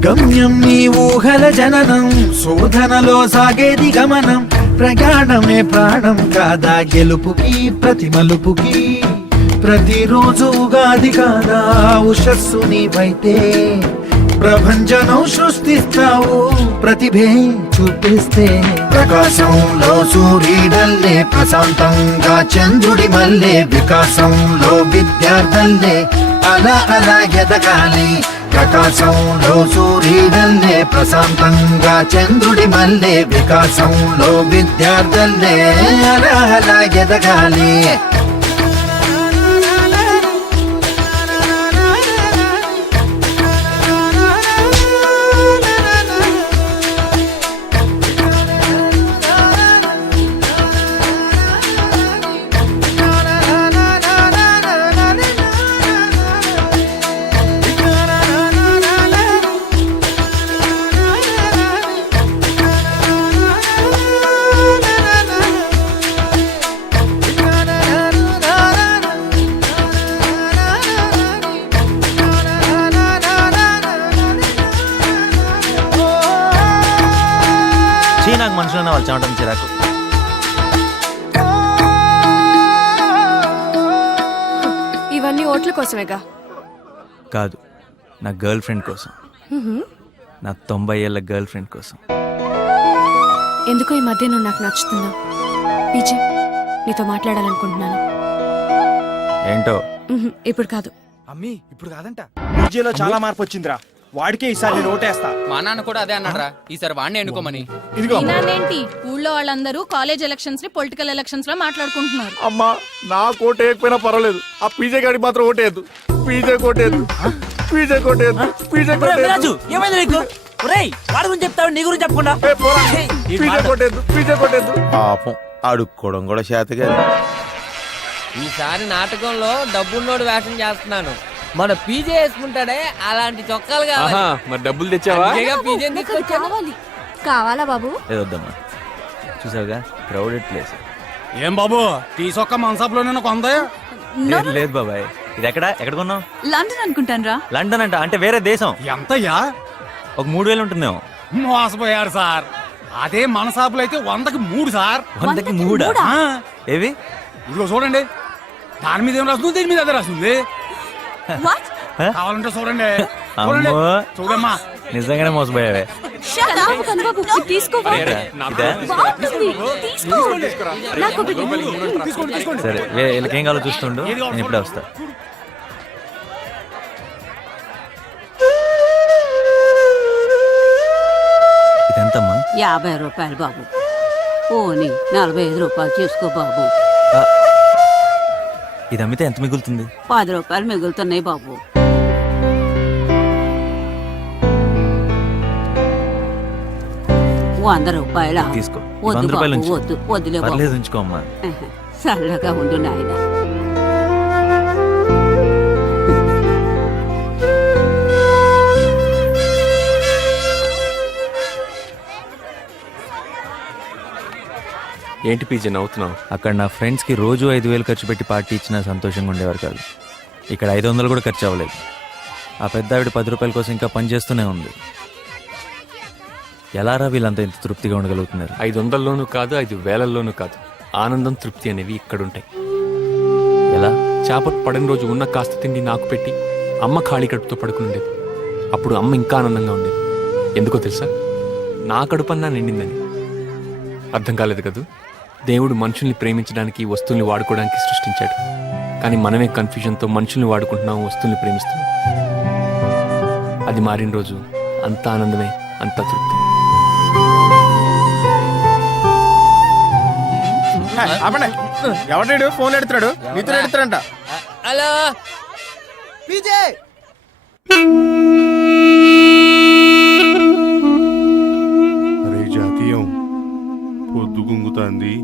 గమ్యం నీ ఊహల జననం శోధనలో సాగేది గమనం ప్రయాణమే ప్రాణం కాదా గెలుపుకి ప్రతి మలుపుకి ప్రతిరోజు ఉగాది కాదా ఉషస్సు నీవైతే ప్రభంజనం సృష్టిస్తావు ప్రతిభే చూపిస్తే ప్రకాశంలో సూర్యుడల్లే ప్రశాంతంగా చంద్రుడి మల్లే వికాసంలో విద్యార్థుల్లే అలా అలా ఎదగాలి ప్రకాశంలో సూర్యుడల్లే ప్రశాంతంగా చంద్రుడి మల్లే వికాసంలో విద్యార్థుల్లే అలా అలా ఎదగాలి. నాకు మనుషులన్న వాళ్ళు చావటం చిరాకు. ఇవన్నీ ఓట్ల కోసమేగా? కాదు, నా గర్ల్ ఫ్రెండ్ కోసం. నా 90 ఏళ్ళ గర్ల్ ఫ్రెండ్ కోసం. ఎందుకో ఈ మధ్య నువ్వు నాకు నచ్చుతున్నావు పీజే. నీతో మాట్లాడాలనుకుంటున్నాను. ఏంటో? ఇప్పుడు కాదు. అమ్మి ఇప్పుడు కాదంట. విజయలో చాలా మార్పు వచ్చిందిరా. వాడికే ఈసారి నేను ఓటేస్తా. మా నాన్న కూడా అదే అన్నారా, ఈసారి వాడిని ఎన్నుకోమని. ఏంటి ఊళ్ళో వాళ్ళందరూ కాలేజ్ ఎలక్షన్స్ ని పొలిటికల్ ఎలక్షన్స్ లో మాట్లాడుకుంటున్నారు. అమ్మా నాకు ఓటు వేయకపోయినా పర్వాలేదు, ఆ పీజే గాడికి మాత్రం ఓటేయద్దు. పీజే కోటేద్దు, పీజే కోటేద్దు, పీజే కోటేద్దు. ఏమైంది నీకు? వాడి గురించి చెప్తావు, నీ గురించి చెప్పకుండా. పీజే కోటేద్దు, పీజే కోటేద్దు. పాపం అడుక్కోవడం కూడా చేతగా. ఈసారి నాటకంలో డబ్బున్నోడు వేషం చేస్తున్నాను. మన పీజే వేసుకుంటాడే అలాంటి చొక్కాలు కావాలి. మరి డబ్బులు తెచ్చావా? పీజే కావాలా బాబు? ఏదొద్దమ్మా, చూసావుగా క్రౌడెడ్ ప్లేస్. ఏం బాబు టీ సొక్క మనసాపులోనే కొందా? లేదు బాబాయ్, ఇది ఎక్కడ కొన్నావు? లండన్ అనుకుంటాను రా. లండన్ అంట, అంటే వేరే దేశం. ఎంతయ్యా? ఒక 3000 ఉంటుందేమో. మోసపోయారు సార్. అదే మన షాపులో అయితే 100కి 3 సార్. 100కి 3? ఏవి? ఇదిగో చూడండి, దాని మీద ఏం రాస్తుంది, దీని మీద అదే రాస్తుంది. కావాలంటే చూడండి, చూడండి, చూడమ్మా. నిజంగానే మోసపోయావే. సరే, వీళ్ళకి ఏం కావాలో చూస్తుండు, నేను ఇప్పుడే వస్తా. ఇదెంతమ్మా? 50 రూపాయలు బాబు. ఓని 45 రూపాయలు చేసుకో బాబు. ఇది అమ్మితే ఎంత మిగులుతుంది? 10 రూపాయలు మిగులుతున్నాయి బాబు. ₹100 తీసుకో. వద్దు 100 రూపాయలు బాబు, వద్దు, వద్దులే బాబు. పర్లేదు, ఉంచుకో అమ్మా. చల్లగా ఉండు నాయన. ఏంటి పీజే నవ్వుతున్నావు? అక్కడ నా ఫ్రెండ్స్కి రోజు 5000 ఖర్చు పెట్టి పార్టీ ఇచ్చినా సంతోషంగా ఉండేవారు కాదు. ఇక్కడ 500 కూడా ఖర్చు అవ్వలేదు. ఆ పెద్ద ఆవిడ 10 రూపాయల కోసం ఇంకా పని చేస్తూనే ఉంది. ఎలారా వీళ్ళంతా ఇంత తృప్తిగా ఉండగలుగుతున్నారు? 500లోనూ కాదు, 5000లోనూ కాదు. ఆనందం, తృప్తి అనేవి ఇక్కడుంటాయి. ఎలా? చేపట్టు పడిన రోజు ఉన్న కాస్త తిండి నాకు పెట్టి అమ్మ ఖాళీ కడుపుతో పడుకుని ఉండేది. అప్పుడు అమ్మ ఇంకా ఆనందంగా ఉండేది. ఎందుకో తెలుసా? నా కడుపన్నా నిండిందని. అర్థం కాలేదు కదూ? దేవుడు మనుషుల్ని ప్రేమించడానికి వస్తువుల్ని వాడుకోవడానికి సృష్టించాడు. కానీ మనమే కన్ఫ్యూజన్తో మనుషుల్ని వాడుకుంటున్నాం, వస్తువుల్ని ప్రేమిస్తున్నాం. అది మారిన రోజు అంత ఆనందమే, అంత తృప్తి. ఎవడాడు ఫోన్ ఎడుతున్నాడు? నీతో ఎడుతారంట. హలో అరే జాతీయం పొద్దు గుంగుతాంది,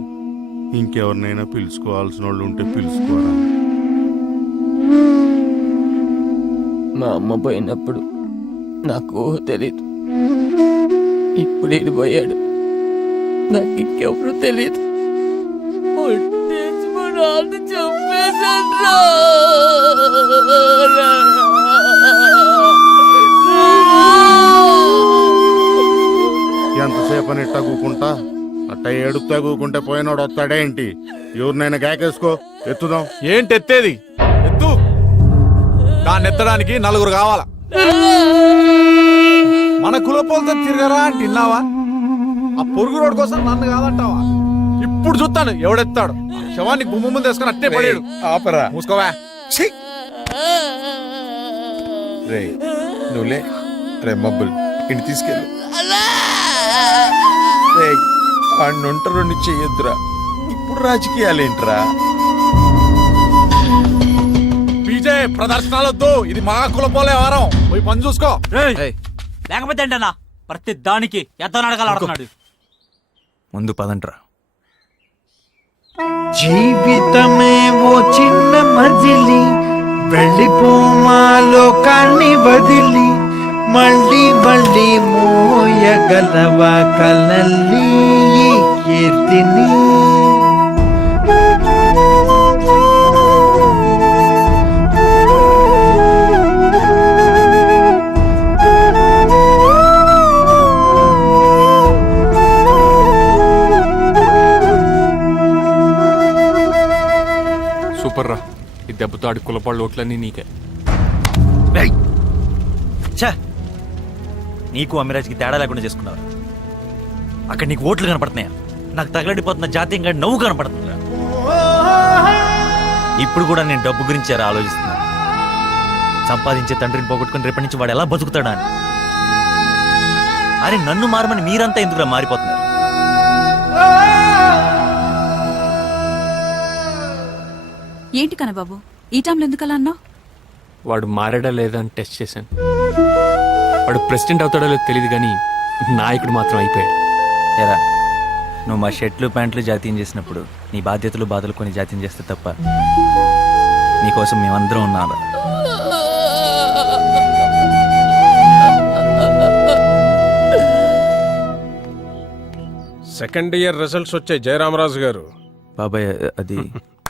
ఇంకెవరినైనా పిలుచుకోవాల్సిన వాళ్ళు ఉంటే పిలుచుకోరా. మా అమ్మ పోయినప్పుడు నాకు ఊహ తెలీదు. ఇప్పుడు ఇది పోయాడు, నాకు ఇంకెవరు తెలీదు. ఎంతసేపు అని ఇట్టా కూకుంటా, అట్ట ఏడుతా కూకుంటే పోయినోడు వస్తాడేంటి? ఎవరినైనా కేకేసుకో, ఎత్తుదాం. ఏంటి ఎత్తేది? ఎత్తు. దాన్ని ఎత్తడానికి నలుగురు కావాలా? మన కులపోలతో తిరగరా అంటే విన్నావా? ఆ పొరుగు రోడ్ కోసం నన్ను కాదంటావా? ఇప్పుడు చూస్తాను ఎవడెత్తాడు. శవాన్ని గుమ్మ ముందు వేసుకొని అట్టే పడాడు. ఆపరా, మూసుకోవా. రే నువ్వులే. రే మబ్బులు ఇంటి తీసుకెళ్ళు. వాడిని చెయ్యొద్దురా. ఇప్పుడు రాజకీయాలేంట్రా? పీజే ప్రదర్శనలొద్దు, ఇది మా కులపోలే వారం. పోయి పని చూసుకో. లేకపోతే ఏంటన్నా ప్రతి దానికి ఎంతో నాటకాలు ఆడుతున్నాడు. ముందు పదంట్రా. జీవితమే ఓ చిన్న మజిలి, వెళ్ళిపోమా లోకాన్ని వదిలి, మళ్ళీ మళ్ళీ మోయగలవా కలల్లి ఈ కీర్తిని. సూపర్ రా, ఈ దెబ్బతో ఆడి కులపాళ్ళ ఓట్లన్నీ నీకే. నీకు అమిరాజ్కి తేడా లేకుండా చేసుకున్నావు. అక్కడ నీకు ఓట్లు కనపడుతున్నాయా? నాకు తగలడిపోతున్న జాతీయం గాడి నవ్వు కనపడుతుందా? ఇప్పుడు కూడా నేను డబ్బు గురించి ఆలోచిస్తున్నాను. సంపాదించే తండ్రిని పోగొట్టుకుని రేపటి నుంచి వాడు ఎలా బతుకుతాడా అని. అరే నన్ను మారమని మీరంతా ఎందుకురా మారిపోతున్నారు? ఏంటి కనబాబు ఈ టైంలో ఎందుకు అలా అన్నావు? వాడు మారాడా లేదా అని టెస్ట్ చేశాను. వాడు ప్రెసిడెంట్ అవుతాడో లేదో తెలియదు, కానీ నాయకుడు మాత్రం అయిపోయాడు. ఎరా, నువ్వు మా షర్ట్లు ప్యాంట్లు జాతీయం చేసినప్పుడు నీ బాధ్యతలు బాధలు కొన్ని జాతీయం చేస్తే తప్ప నీకోసం మేమందరం ఉన్నారా? సెకండ్ ఇయర్ రిజల్ట్స్ వచ్చాయి జయరామరాజు గారు. బాబాయ్ అది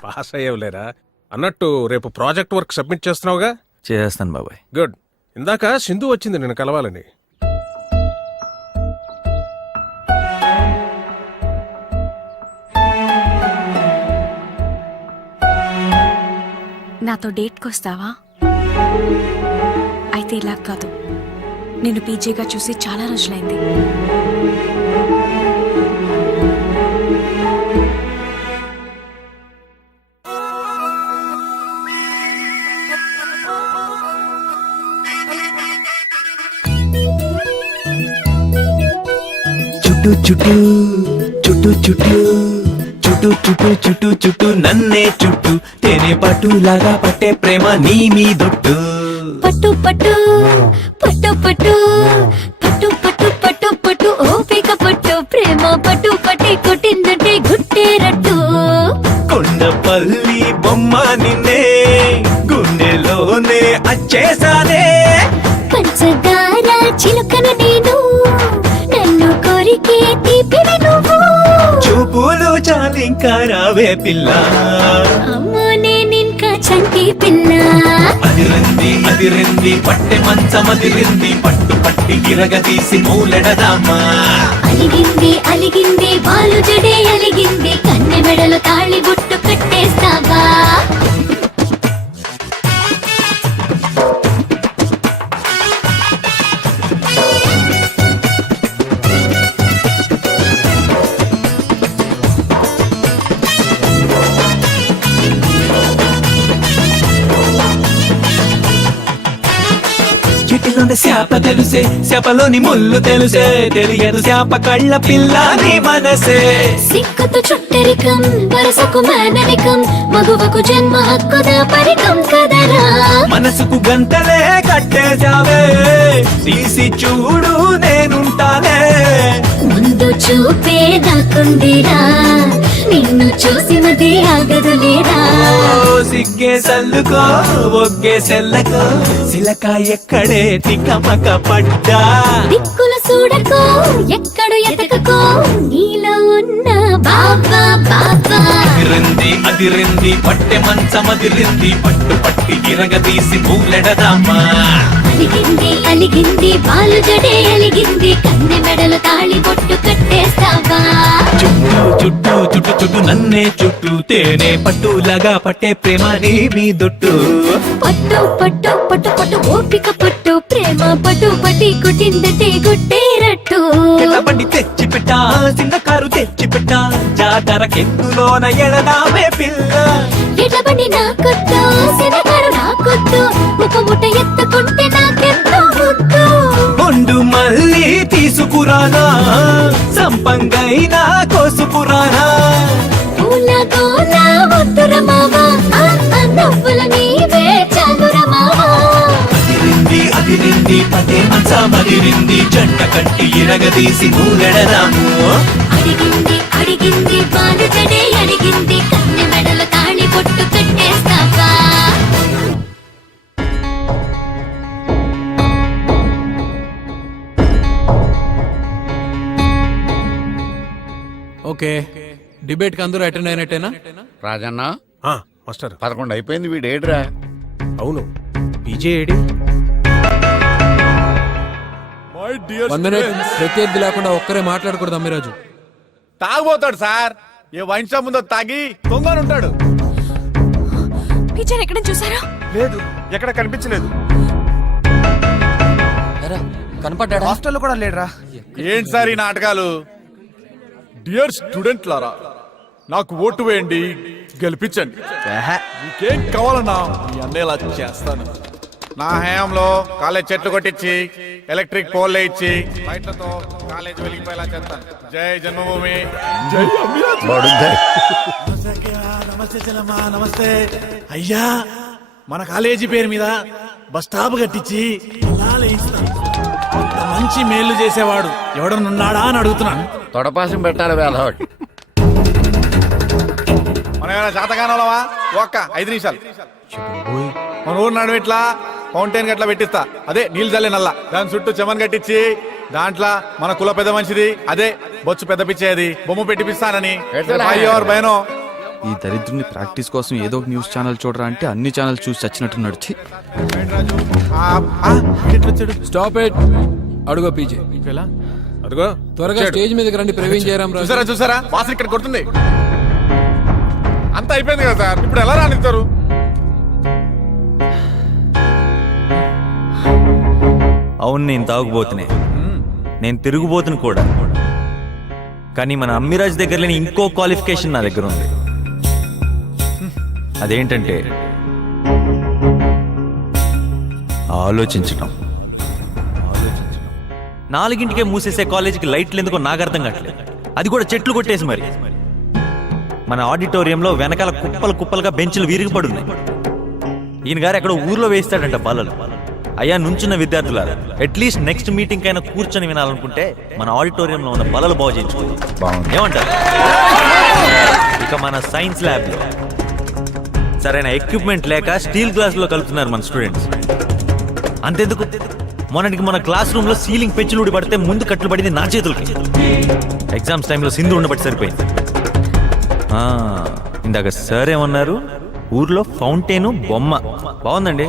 పాస్ అయ్యవులేరా. అన్నట్టు రేపు ప్రాజెక్ట్ వర్క్ సబ్మిట్ చేస్తున్నావుగా? చేస్తాను బాబాయ్. గుడ్. ఇందాక సింధు వచ్చింది నేను కలవాలని. నాతో డేట్కి వస్తావా? అయితే ఇలా కాదు, నేను పీజీగా చూసి చాలా రోజులైంది. చుట్టూ చుట్టూ చుట్టూ చుట్టూ చుట్టూ చుట్టూ చుట్టూ చుట్టూ నన్నే చుట్టూ తేనె పట్టులాగా పట్టే ప్రేమ నీ మీదొట్టు. పట్టు పట్టు పట్టు పట్టు పట్టు పట్టు పట్టు పట్టు ఓపిక పట్టు ప్రేమ పట్టు పట్టి కొట్టిందంటే గుట్టేరట్టు. కొండపల్లి బొమ్మ నిన్నే గుండెలోనే అచ్చేసానే. పంచదార చిలుకన నేను నన్ను కోరికే తీపివి నువ్వు. చూపులు చాలింకా రావే పిల్ల, అమ్మో నేనింకా చంటి పిల్ల. అదిరింది పట్టె మంచమదిరింది పట్టు పట్టి గిరగదీసి మూలెడదామా. అలిగింది అలిగింది బాలు జడే అలిగింది కన్నె మెడలు తాళి బుట్టు కట్టేస్తావా. చేపలోని శాప తెలుసే, శాపలోని ముళ్ళు తెలుసే, తెలియదు శాప కళ్ళ పిల్ల నీ మనసే. సిక్కుతు చుట్టరికం వరసకు మేనరికం మగువకు జన్మ హక్కుద పరికం కదరా. మనసుకు గంటలే కట్టేశావే, తీసి చూడు నేనుంటానే. ముందు చూపే నాకుందిరా, నిన్ను చూసి మది ఆగదులేరా. సిగ్గే సల్లుకో ఒగ్గే సెల్లకో, సిలక ఎక్కడే తికమక పడ్డా. దిక్కుల చూడకో ఎక్కడు ఎతకకో, నీలో ఉన్న బాబా బాబా. అదిరింది పట్టె మంచమదిరింది, పట్టు పట్టి ఇరగదీసి పూలెడదామా. అలిగింది పాలు జడే అలిగింది, కన్నె మెడలు తాళి బొట్టు కట్టేస్తావా. చుట్టూ చుట్టూ చుట్టూ నన్నే చుట్టూ, తేనే పట్టులాగా పట్టే ప్రేమ నీ మీ దొట్టు. పట్టు పట్టు పట్టు పట్టు ఓపిక పట్టు, ప్రేమ పట్టు పట్టి కుటిందతే గుట్టేరట్టు. బండి తెచ్చి పెట్టా, చిన్న కారు తెచ్చి పెట్టా, జాతరకెందులోన ఎడదామే పిల్ల. ఎడబండి నా కొద్దు, శనగారు నా కొద్దు, ఒక ముట్ట ఎత్తుకుంటే నాకెంతో ముద్దు. ముందు మళ్ళీ తీసుకురానా, సంపంగైనా కోసుకురానా. పూల గోల వద్దుర మావా, నవ్వుల నీవే చాలుర మావా. అదిరింది పదే మంచమదిరింది, జంట కట్టి ఇరగదీసి పూలెడదాము. అడిగింది పాలు జడే అడిగింది, కన్నె మెడలు తాళి బొట్టు కట్టేస్తావా. ఓకే, డిబేట్ కి అందరూ అటెండ్ అయినట్టేనా? రాజన్న మాస్టర్ 11 అయిపోయింది, వీడు ఏడ్రా. అవును, పీజే ఏడి? ప్రత్యర్థి లేకుండా ఒక్కరే మాట్లాడకూడదు అమ్మిరాజు. తాగుపోతాడు సార్, ఏ వైన్ షాప్ ముందో తాగి ఉంటాడు. పిజ్జాని ఎక్కడ చూసారా? లేదు, ఎక్కడ కనిపించలేదు. కనపడ్డా? హాస్టల్లో కూడా లేడరా. ఏంటి సార్ ఈ నాటకాలు? డియర్ స్టూడెంట్ లారా, నాకు ఓటు వేయండి, గెలిపించండి. మీకేం కావాలన్నా మీ అన్నేలా చేస్తాను. నా హయాంలో కాలేజ్ చెట్లు కొట్టించి, ఎలక్ట్రిక్ పోల్ ఇచ్చి, లైట్లతో కాలేజ్ వెలిగిపోయేలా చేస్తాను. జై జన్మభూమి, జై అమ్మిరాజు. నమస్తే చెల్లమ్మా, నమస్తే. అయ్యా, మన కాలేజీ పేరు మీద బస్ స్టాప్ కట్టించి మంచి మేలు చేసేవాడు ఎవడనున్నాడా అని అడుగుతున్నాను. తొడపాసం పెట్టాలి వేలవాడు. మనం ఏమైనా శాతకాలంలోవా? ఒక్క 5 నిమిషాలు. మన ఊరు నడు ఇట్లా ఫౌంటైన్ గట్లా పెట్టిస్తా, అదే నీళ్ళు చల్లే నల్ల. దాని చుట్టూ చెమన్ కట్టించి, దాంట్లో మన కుల పెద్ద మంచిది, అదే బొచ్చు పెద్ద పిచ్చేది బొమ్మ పెట్టిపిస్తానని. భయనో ఈ దరిద్రుని ప్రాక్టీస్ కోసం ఏదో ఒక న్యూస్ ఛానల్ చూడరా అంటే అన్ని ఛానల్ చూసి చచ్చినట్టు నడిచి. Stop it. అడుగో పీజే. అదిగో త్వరగా స్టేజ్ మీదకి రండి. ప్రవీణ్ జయరాం రాజు. చూసారా వాసన ఇక్కడ కొడుతుంది. అంతా అయిపోయింది కదా సార్, ఇప్పుడు ఎలా రానిస్తారు? అవును, నేను తాగుబోతునే, నేను తిరుగుబోతును కూడా. కానీ మన అమ్మిరాజ్ దగ్గర లేని ఇంకో క్వాలిఫికేషన్ నా దగ్గర ఉంది. అదేంటంటే ఆలోచించటం. 4ంటికే మూసేసే కాలేజీకి లైట్లు ఎందుకో నాకు అర్థం కావట్లేదు. అది కూడా చెట్లు కొట్టేసి మరి. మన ఆడిటోరియంలో వెనకాల కుప్పలు కుప్పలుగా బెంచ్లు విరిగిపడున్నాయి. ఈయన గారు ఎక్కడో ఊర్లో వేస్తాడంట బల్లలు. అయ్యా, నుంచున్న విద్యార్థులారా, అట్లీస్ట్ నెక్స్ట్ మీటింగ్ కైనా కూర్చొని వినాలనుకుంటే మన ఆడిటోరియంలో ఉన్న బల్లలు బాగు చేయించుకోవాలి. ఏమంటారు? ఇక మన సైన్స్ ల్యాబ్ లో సరైన ఎక్విప్మెంట్ లేక స్టీల్ గ్లాస్ లో కలుపుతున్నారు మన స్టూడెంట్స్. అంతెందుకు, మొన్నటికి మన క్లాస్ రూమ్ లో సీలింగ్ పెంచులు ఊడి పడితే ముందు కట్లు పడింది నా చేతులకి. ఎగ్జామ్స్ టైంలో సింధు ఉండబట్టి సరిపోయింది. ఇందాక సార్ ఏమన్నారు? ఊర్లో ఫౌంటైన్ బొమ్మ బాగుందండి.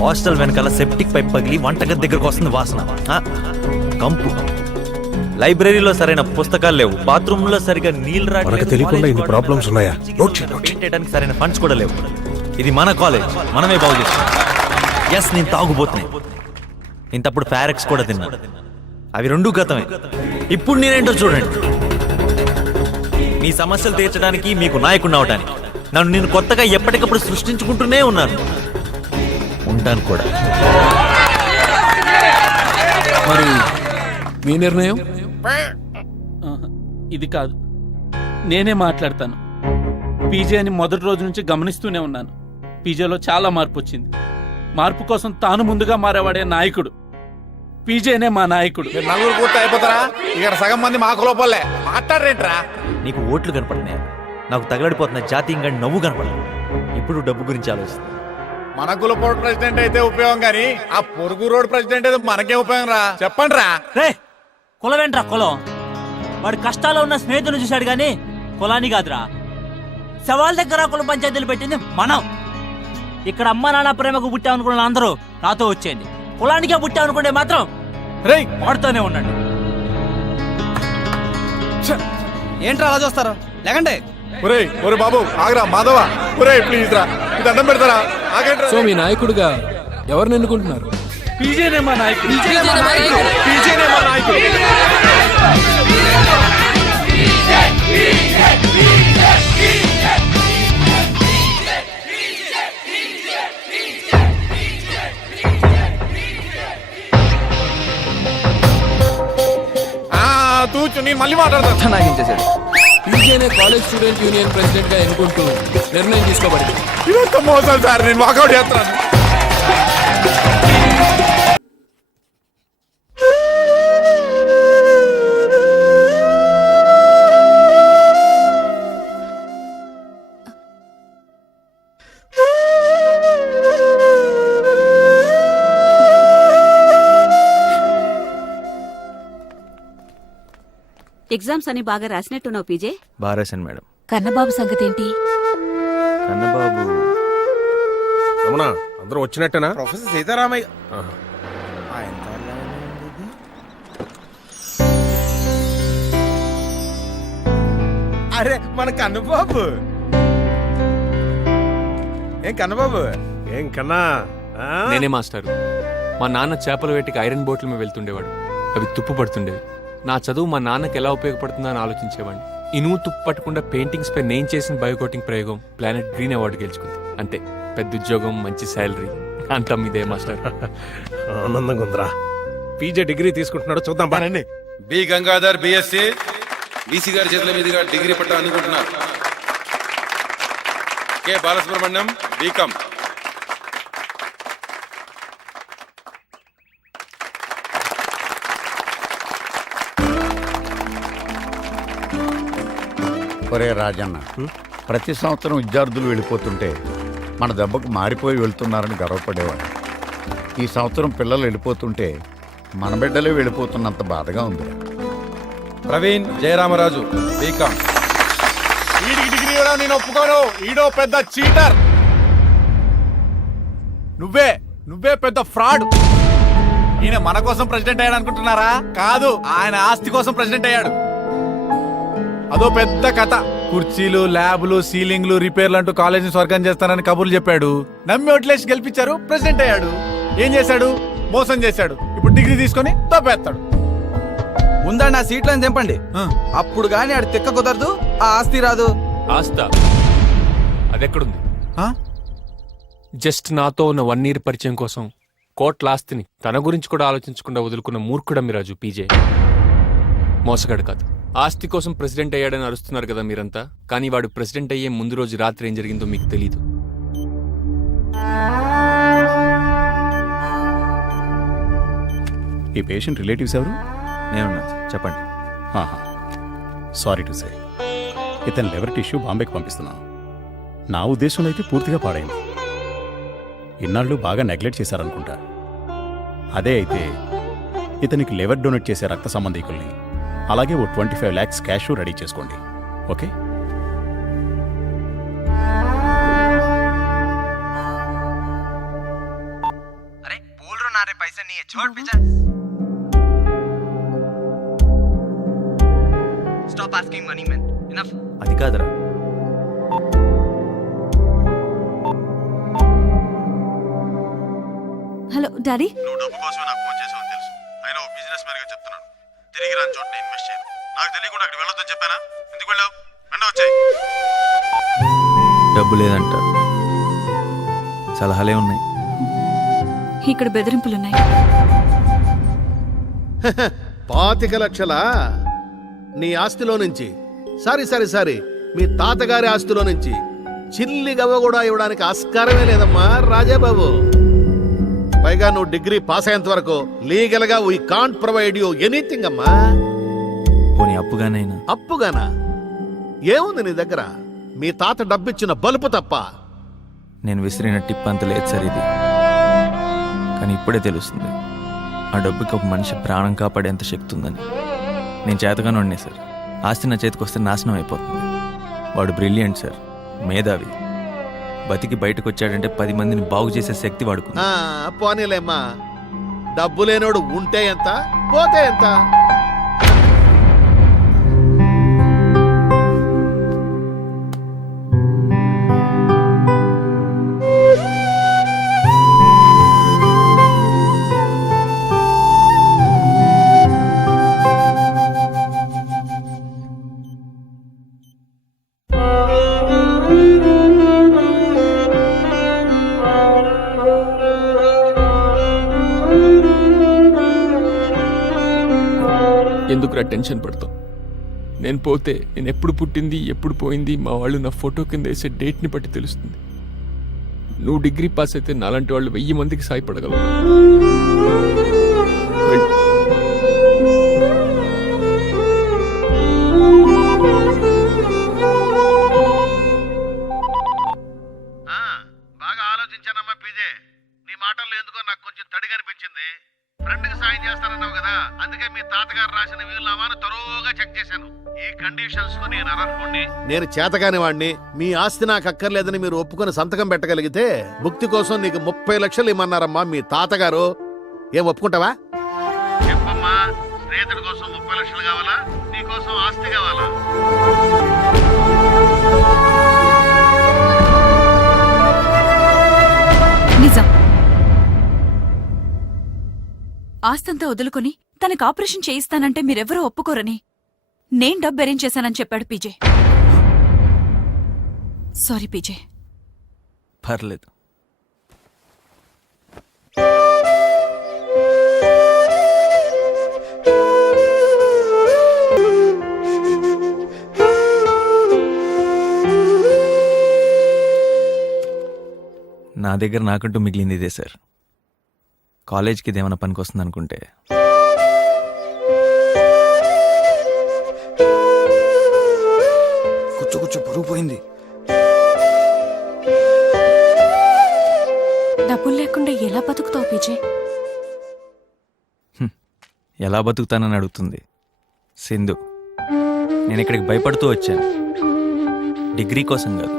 హాస్టల్ వెనకాల సెప్టిక్ పైప్ పగిలి వంటగది దగ్గరకు వస్తుంది వాసన, కంపు. లైబ్రరీలో సరైన పుస్తకాలు లేవు, బాత్రూమ్ లో సరిగా నీళ్ళు రావడానికి సరైన ఫండ్స్ కూడా లేవు. ఇది మన కాలేజ్, మనమే బాగు చేస్తాం. ఎస్, నేను తాగుబోతున్నాయి. ఇంతప్పుడు ఫారెక్స్ కూడా తిన్నా. అవి 2 గతమే. ఇప్పుడు నేనేంటో చూడండి. మీ సమస్యలు తీర్చడానికి, మీకు నాయకుడిని అవడానికి నన్ను నేను కొత్తగా ఎప్పటికప్పుడు సృష్టించుకుంటూనే ఉన్నాను, ఉంటాను కూడా. మరి మీ నిర్ణయం? ఇది కాదు, నేనే మాట్లాడతాను. పీజేని మొదటి రోజు నుంచి గమనిస్తూనే ఉన్నాను. పీజేలో చాలా మార్పు వచ్చింది. మార్పు కోసం తాను ముందుగా మారేవాడే నాయకుడు. పీజేనే మా నాయకుడు. నలుగురు పూర్తి అయిపోతారా? ఇక్కడ సగం మంది మాకు లోపలే మాట్లాడరేంట్రా? నీకు ఓట్లు కనపడుతున్నాయి, నాకు తగలడిపోతున్న జాతీయంగా నవ్వు కనపడలేదు. ఇప్పుడు డబ్బు గురించి ఆలోచిస్తా. మన కులపోడు ప్రెసిడెంట్ అయితే ఉపయోగం కానీ ఆ పొరుగు రోడ్ ప్రెసిడెంట్ అయితే మనకే ఉపయోగం రా. చెప్పండి రా. రే కులమేంట్రా కులం? వాడు కష్టాల్లో ఉన్న స్నేహితులు చూశాడు గాని కులాన్ని కాదురా. సవాల్ దగ్గర కుల పంచాయతీలు పెట్టింది మనం. ఇక్కడ అమ్మ నాన్న ప్రేమకు పుట్టామనుకున్న అందరూ నాతో వచ్చేయండి. కులానికే పుట్టామనుకుంటే మాత్రం రేయ్ వాడుతూనే ఉండండి. ఏంట్రా అలా చూస్తారు? లేకండి. ఒరే ఒరే బాబు ఆగరా మాధవ. ఒరే ప్లీజ్ రా, ఇది అన్నం పెడతారా? ఆగండి. సో మీ నాయకుడిగా ఎవరిని ఎన్నుకుంటున్నారు? పీజేనే మా నాయకుడు. పీజేనే మా నాయకుడు. తూచు నేను మళ్ళీ మాట్లాడతాను. నాకించేసాడు. పీజేనే కాలేజ్ స్టూడెంట్ యూనియన్ ప్రెసిడెంట్ గా ఎన్నుకుంటూ నిర్ణయం తీసుకోబడింది. ఇదంతా మోసం సార్, నేను వాకౌట్ చేస్తాను. ఎగ్జామ్స్ అని బాగా రాసినట్టున్నావు పీజే. బారాసన్ మేడం. కన్నబాబు సంగతి ఏంటి? కన్నబాబు రమణ అందరూ వచ్చినట్టేనా? ప్రొఫెసర్ సీతారామయ్య. అరే మన కన్నబాబు. ఏం కన్నబాబు? ఏం కన్నా? నేనే మాస్టారు. మా నాన్న చేపల వేటకి ఐరన్ బోట్ల మీద వెళ్తుండేవాడు. అవి తుప్పు పడుతుండేవి. నా చదువు మా నాన్నకి ఎలా ఉపయోగపడుతుందో అని ఆలోచించేవాడిని. ఇనుము తుప్పు పట్టకుండా పెయింటింగ్స్ పై నేను చేసిన బయోకోటింగ్ ప్రయోగం ప్లానెట్ గ్రీన్ అవార్డు గెలుచుకుంది. అంతే, పెద్ద ఉద్యోగం, మంచి శాలరీ అంతా మీదే మాస్టర్. ఆనందంగా ఉందిరా. పీజే డిగ్రీ తీసుకుంటున్నాడు, చూద్దాం బానండి. బి గంగాధర్ బిఎస్సి బీసీ గారి చేతుల మీదుగా డిగ్రీ పట్టా అందుకుంటున్నారు. K Balasubrahmanyam BCom. ఒరే రాజన్న, ప్రతి సంవత్సరం విద్యార్థులు వెళ్ళిపోతుంటే మన దెబ్బకు మారిపోయి వెళ్తున్నారని గర్వపడేవాడు. ఈ సంవత్సరం పిల్లలు వెళ్ళిపోతుంటే మన బిడ్డలే వెళ్ళిపోతున్నంత బాధగా ఉంది. ప్రవీణ్ జయరామరాజు బీకాం. వీడికి డిగ్రీ ఇవ్వడం నేను ఒప్పుకోను. ఈడో పెద్ద చీటర్. నువ్వే పెద్ద ఫ్రాడ్. ఈయన మన కోసం ప్రెసిడెంట్ అయ్యాడు అనుకుంటున్నారా? కాదు, ఆయన ఆస్తి కోసం ప్రెసిడెంట్ అయ్యాడు. అదో పెద్ద కథ. కుర్చీలు, ల్యాబ్లు, సీలింగ్లు, రిపేర్లు అంటూ కాలేజీని స్వర్గం చేస్తానని కబుర్లు చెప్పాడు. నమ్మి ఓట్లేసి గెలిపించారు, ప్రెసిడెంట్ అయ్యాడు. ఏం చేశాడు? మోసం చేశాడు. ఇప్పుడు డిగ్రీ తీసుకొని తప్పేస్తాడు. ముందండి ఆ సీట్లను తెంపండి. అప్పుడు గాని ఆడి తిక్క కుదరదు, ఆ ఆస్తి రాదు. ఆస్తా అదెక్కడుంది? జస్ట్ నాతో ఉన్న 1 year పరిచయం కోసం కోట్ల ఆస్తిని తన గురించి కూడా ఆలోచించకుండా వదులుకున్న మూర్ఖుడమ్మిరాజు పీజే. మోసగాడు కాదు. ఆస్తి కోసం ప్రెసిడెంట్ అయ్యాడని అరుస్తున్నారు కదా మీరంతా, కానీ వాడు ప్రెసిడెంట్ అయ్యే ముందు రోజు రాత్రి ఏం జరిగిందో మీకు తెలీదు. ఈ పేషెంట్ రిలేటివ్స్ ఎవరు? నేనున్నా, చెప్పండి. సారీ టు సే, ఇతని లివర్ టిష్యూ బాంబేకి పంపిస్తున్నాను. నా ఉద్దేశంలో అయితే పూర్తిగా పాడైంది. ఇన్నాళ్ళు బాగా నెగ్లెక్ట్ చేశారనుకుంటా. అదే అయితే ఇతనికి లివర్ డొనేట్ చేసే రక్త సంబంధికుల్ని అలాగే ఓ 25 lakhs క్యాష్ రెడీ చేసుకోండి. ఓకే? అది కాదురా. Hello daddy. నువ్వు డబ్బు కోసమే నాకు ఫోన్ చేసావని తెలుసు. అయినా ఓ బిజినెస్ మ్యాన్ గా చెప్తున్నాను, తిరిగి రాని చోట ఇన్వెస్ట్ చేయను. నాకు తెలియకుండా అక్కడ వెళ్ళొద్దని చెప్పానా? ఎందుకు వెళ్ళావు? వెంట వచ్చాయి. డబ్బు లేదంట, సలహాలే ఉన్నాయి. ఇక్కడ బెదిరింపులున్నాయి. 25 లక్షలా నీ ఆస్తిలో నుంచి సారీ మీ తాతగారి ఆస్తిలో నుంచి చిల్లి గవ్వ కూడా ఇవ్వడానికి ఆస్కారమే లేదమ్మా రాజాబాబు. పైగా నువ్వు డిగ్రీ పాస్ అయ్యేంత వరకు లీగల్ గా we can't provide you anything అమ్మా. పోనీ అప్పుగానైనా? అప్పుగానా? ఏముంది నీ దగ్గర? మీ తాత డబ్బిచ్చిన బలుపు తప్ప. నేను విసిరిన టిప్ అంత లేదు సార్ ఇది. కానీ ఇప్పుడే తెలుస్తుంది ఆ డబ్బుకి ఒక మనిషి ప్రాణం కాపాడేంత శక్తి ఉందని. నేను చేతగానే ఉండే సార్. ఆస్తి నా చేతికి వస్తే నాశనం అయిపోతుంది. వాడు బ్రిలియంట్ సార్, మేధావి. బతికి బయటకు వచ్చాడంటే 10 మందిని బాగు చేసే శక్తి వాడుకుంది. పోనీలేమ్మా, డబ్బు లేనోడు ఉంటే ఎంత పోతే ఎంత. ఎందుకురా టెన్షన్ పడతాం? నేను పోతే నేను ఎప్పుడు పుట్టింది ఎప్పుడు పోయింది మా వాళ్ళు నా ఫోటో కింద వేసే డేట్ని బట్టి తెలుస్తుంది. నువ్వు డిగ్రీ పాస్ అయితే నాలాంటి వాళ్ళు 1000 మందికి సాయపడగలవు. బాగా ఆలోచించానమ్మా పీజే. నీ మాటల్లో ఎందుకో నాకు కొంచెం తడిగా అనిపించింది. ఫ్రెండ్కి సాయం చేస్తానన్నావు కదా, అందుకే మీ తాతగారు రాసిన వీలునామాను తరువుగా చెక్ చేశాను. ఈ కండిషన్స్ కు నేను అర్హుణ్ణి, నేను చేతగాని వాడిని, మీ ఆస్తి నాకు అక్కర్లేదని మీరు ఒప్పుకొని సంతకం పెట్టగలిగితే ముక్తి కోసం నీకు 30 లక్షలు ఇమ్మన్నారమ్మా మీ తాతగారు. ఏం ఒప్పుకుంటావా? చెప్పమ్మా, స్నేహితుడి కోసం 30 లక్షలు కావాలా, నీ కోసం ఆస్తి కావాలా? నిజం. ఆస్తంతా వదులుకొని తనకు ఆపరేషన్ చేయిస్తానంటే మీరెవరూ ఒప్పుకోరని నేను డబ్బు అరేంజ్ చేశానని చెప్పాడు పీజే. Sorry PJ. పర్లేదు. నా దగ్గర నాకంటూ మిగిలింది ఇదే సార్. కాలేజ్కి ఇదేమైనా పనికి వస్తుంది అనుకుంటే కూర్చో పరుగు పోయింది. డబ్బులు లేకుండా ఎలా బతుకుతావు పీజే? ఎలా బతుకుతానని అడుగుతుంది సింధు. నేను ఇక్కడికి భయపడుతూ వచ్చాను. డిగ్రీ కోసం కాదు,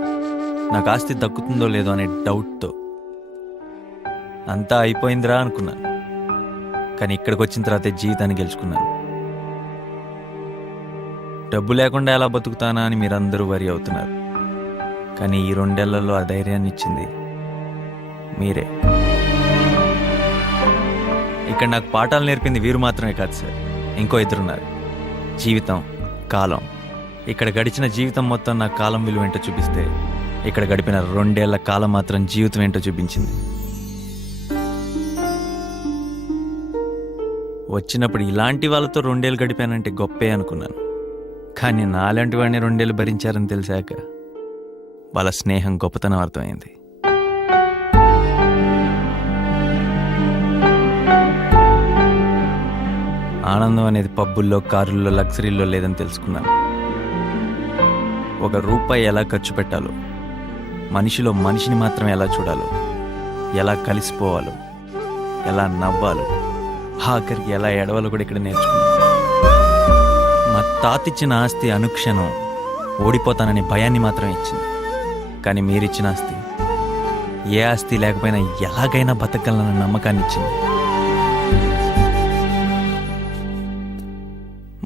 నాకు ఆస్తి దక్కుతుందో లేదో అనే డౌట్తో. అంతా అయిపోయిందిరా అనుకున్నాను. కానీ ఇక్కడికి వచ్చిన తర్వాత జీవితాన్ని గెలుచుకున్నాను. డబ్బు లేకుండా ఎలా బతుకుతానా అని మీరందరూ వరి అవుతున్నారు. కానీ ఈ 2 ఏళ్లలో ఆ ధైర్యాన్ని ఇచ్చింది మీరే. ఇక్కడ నాకు పాఠాలు నేర్పింది వీరు మాత్రమే కాదు సార్, ఇంకో 2 ఉన్నారు. జీవితం, కాలం. ఇక్కడ గడిచిన జీవితం మొత్తం నా కాలం విలువ ఏంటో చూపిస్తే, ఇక్కడ గడిపిన 2 ఏళ్ల కాలం మాత్రం జీవితం ఏంటో చూపించింది. వచ్చినప్పుడు ఇలాంటి వాళ్ళతో 2 ఏళ్ళు గడిపానంటే గొప్పే అనుకున్నాను. కానీ నాలాంటి వాడిని 2 ఏళ్ళు భరించారని తెలిసాక వాళ్ళ స్నేహం గొప్పతనం అర్థమైంది. ఆనందం అనేది పబ్బుల్లో, కారుల్లో, లగ్జరీల్లో లేదని తెలుసుకున్నాను. 1 రూపాయి ఎలా ఖర్చు పెట్టాలో, మనిషిలో మనిషిని మాత్రమే ఎలా చూడాలో, ఎలా కలిసిపోవాలో, ఎలా నవ్వాలో, ఆఖరికి ఎలా ఎడవాలో కూడా ఇక్కడ నేర్చుకున్నాను. మా తాతిచ్చిన ఆస్తి అనుక్షణం ఓడిపోతానని భయాన్ని మాత్రమే ఇచ్చింది. కానీ మీరిచ్చిన ఆస్తి ఏ ఆస్తి లేకపోయినా ఎలాగైనా బతకగలనన్న నమ్మకాన్ని ఇచ్చింది.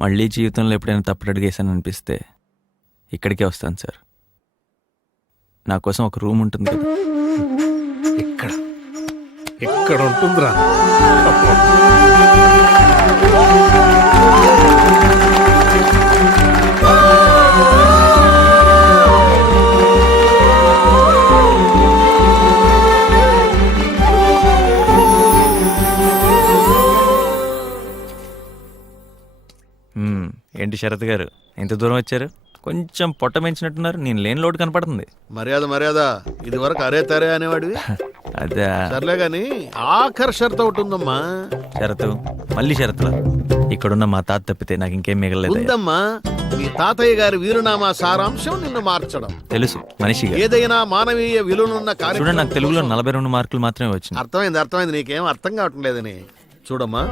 మళ్ళీ జీవితంలో ఎప్పుడైనా తప్పుడు అడిగేశాను అనిపిస్తే ఇక్కడికే వస్తాను సార్. నా కోసం ఒక రూమ్ ఉంటుంది కదా. ఇక్కడ ఉంటుందిరా. శరత్ గారు ఎంత దూరం వచ్చారు? కొంచెం పొట్ట పెంచినట్టున్నారు. నేను లేని లోటు కనపడుతుంది. మర్యాద ఇది వరకు అరే తరే అనేవాడివి. అదే సర్లే గాని ఆఖరి షరతు ఒకటి ఉందమ్మా. షరతు మళ్ళీ షరతులా? ఇక్కడున్న మా తాత తప్పితే నాకు ఇంకేం మిగలలేదు. ఉందమ్మా, మీ తాతయ్య గారి వీరునామా సారాంశం నిన్ను మార్చడం. తెలుసు మనిషిగా. ఏదైనా మానవీయ విలువలున్న చూడండి, కార్యక్రమం. నాకు తెలుగులో 42 మార్కులు మాత్రమే వచ్చింది. అర్థమైంది నీకేం అర్థం కావటం లేదని. చూడమ్మా,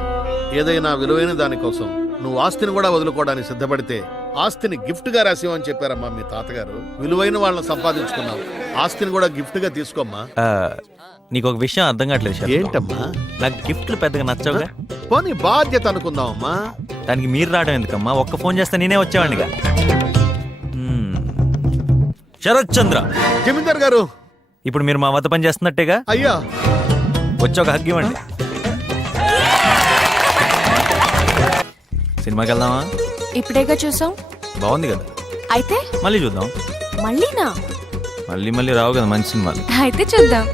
ఏదైనా విలువైన దానికోసం నువ్వు ఆస్తిని కూడా వదులుకోవడానికి సిద్ధపడితే ఆస్తిని గిఫ్ట్ గా రాసివని చెప్పారమ్మా మీ తాతగారు. విలువైన వాళ్ళని సంపాదించుకున్నావు, ఆస్తిని కూడా గిఫ్ట్ గా తీసుకోమ్మా. నీకు ఒక విషయం అర్థం కావట్లేదు శరత్. ఏంటమ్మా? నాకు గిఫ్ట్లు పెద్దగా నచ్చవుగా. పోనీ బాధ్యత అనుకుందామమ్మా. దానికి మీరు రావడం ఎందుకమ్మా? ఒక్క ఫోన్ చేస్తే నేనే వచ్చేవాడిగా. శరత్ చంద్ర జమీందార్ గారు, ఇప్పుడు మీరు మా వద్ద పని చేస్తున్నట్టేగా? అయ్యా వచ్చి ఒక హగ్ ఇవ్వండి. సినిమాకి వెళ్దామా? ఇప్పుడేగా చూసాం, బాగుంది కదా. అయితే మళ్ళీ చూద్దాం. మళ్ళీనా? మళ్ళీ రావు కదా మంచి సినిమాలు. అయితే చూద్దాం.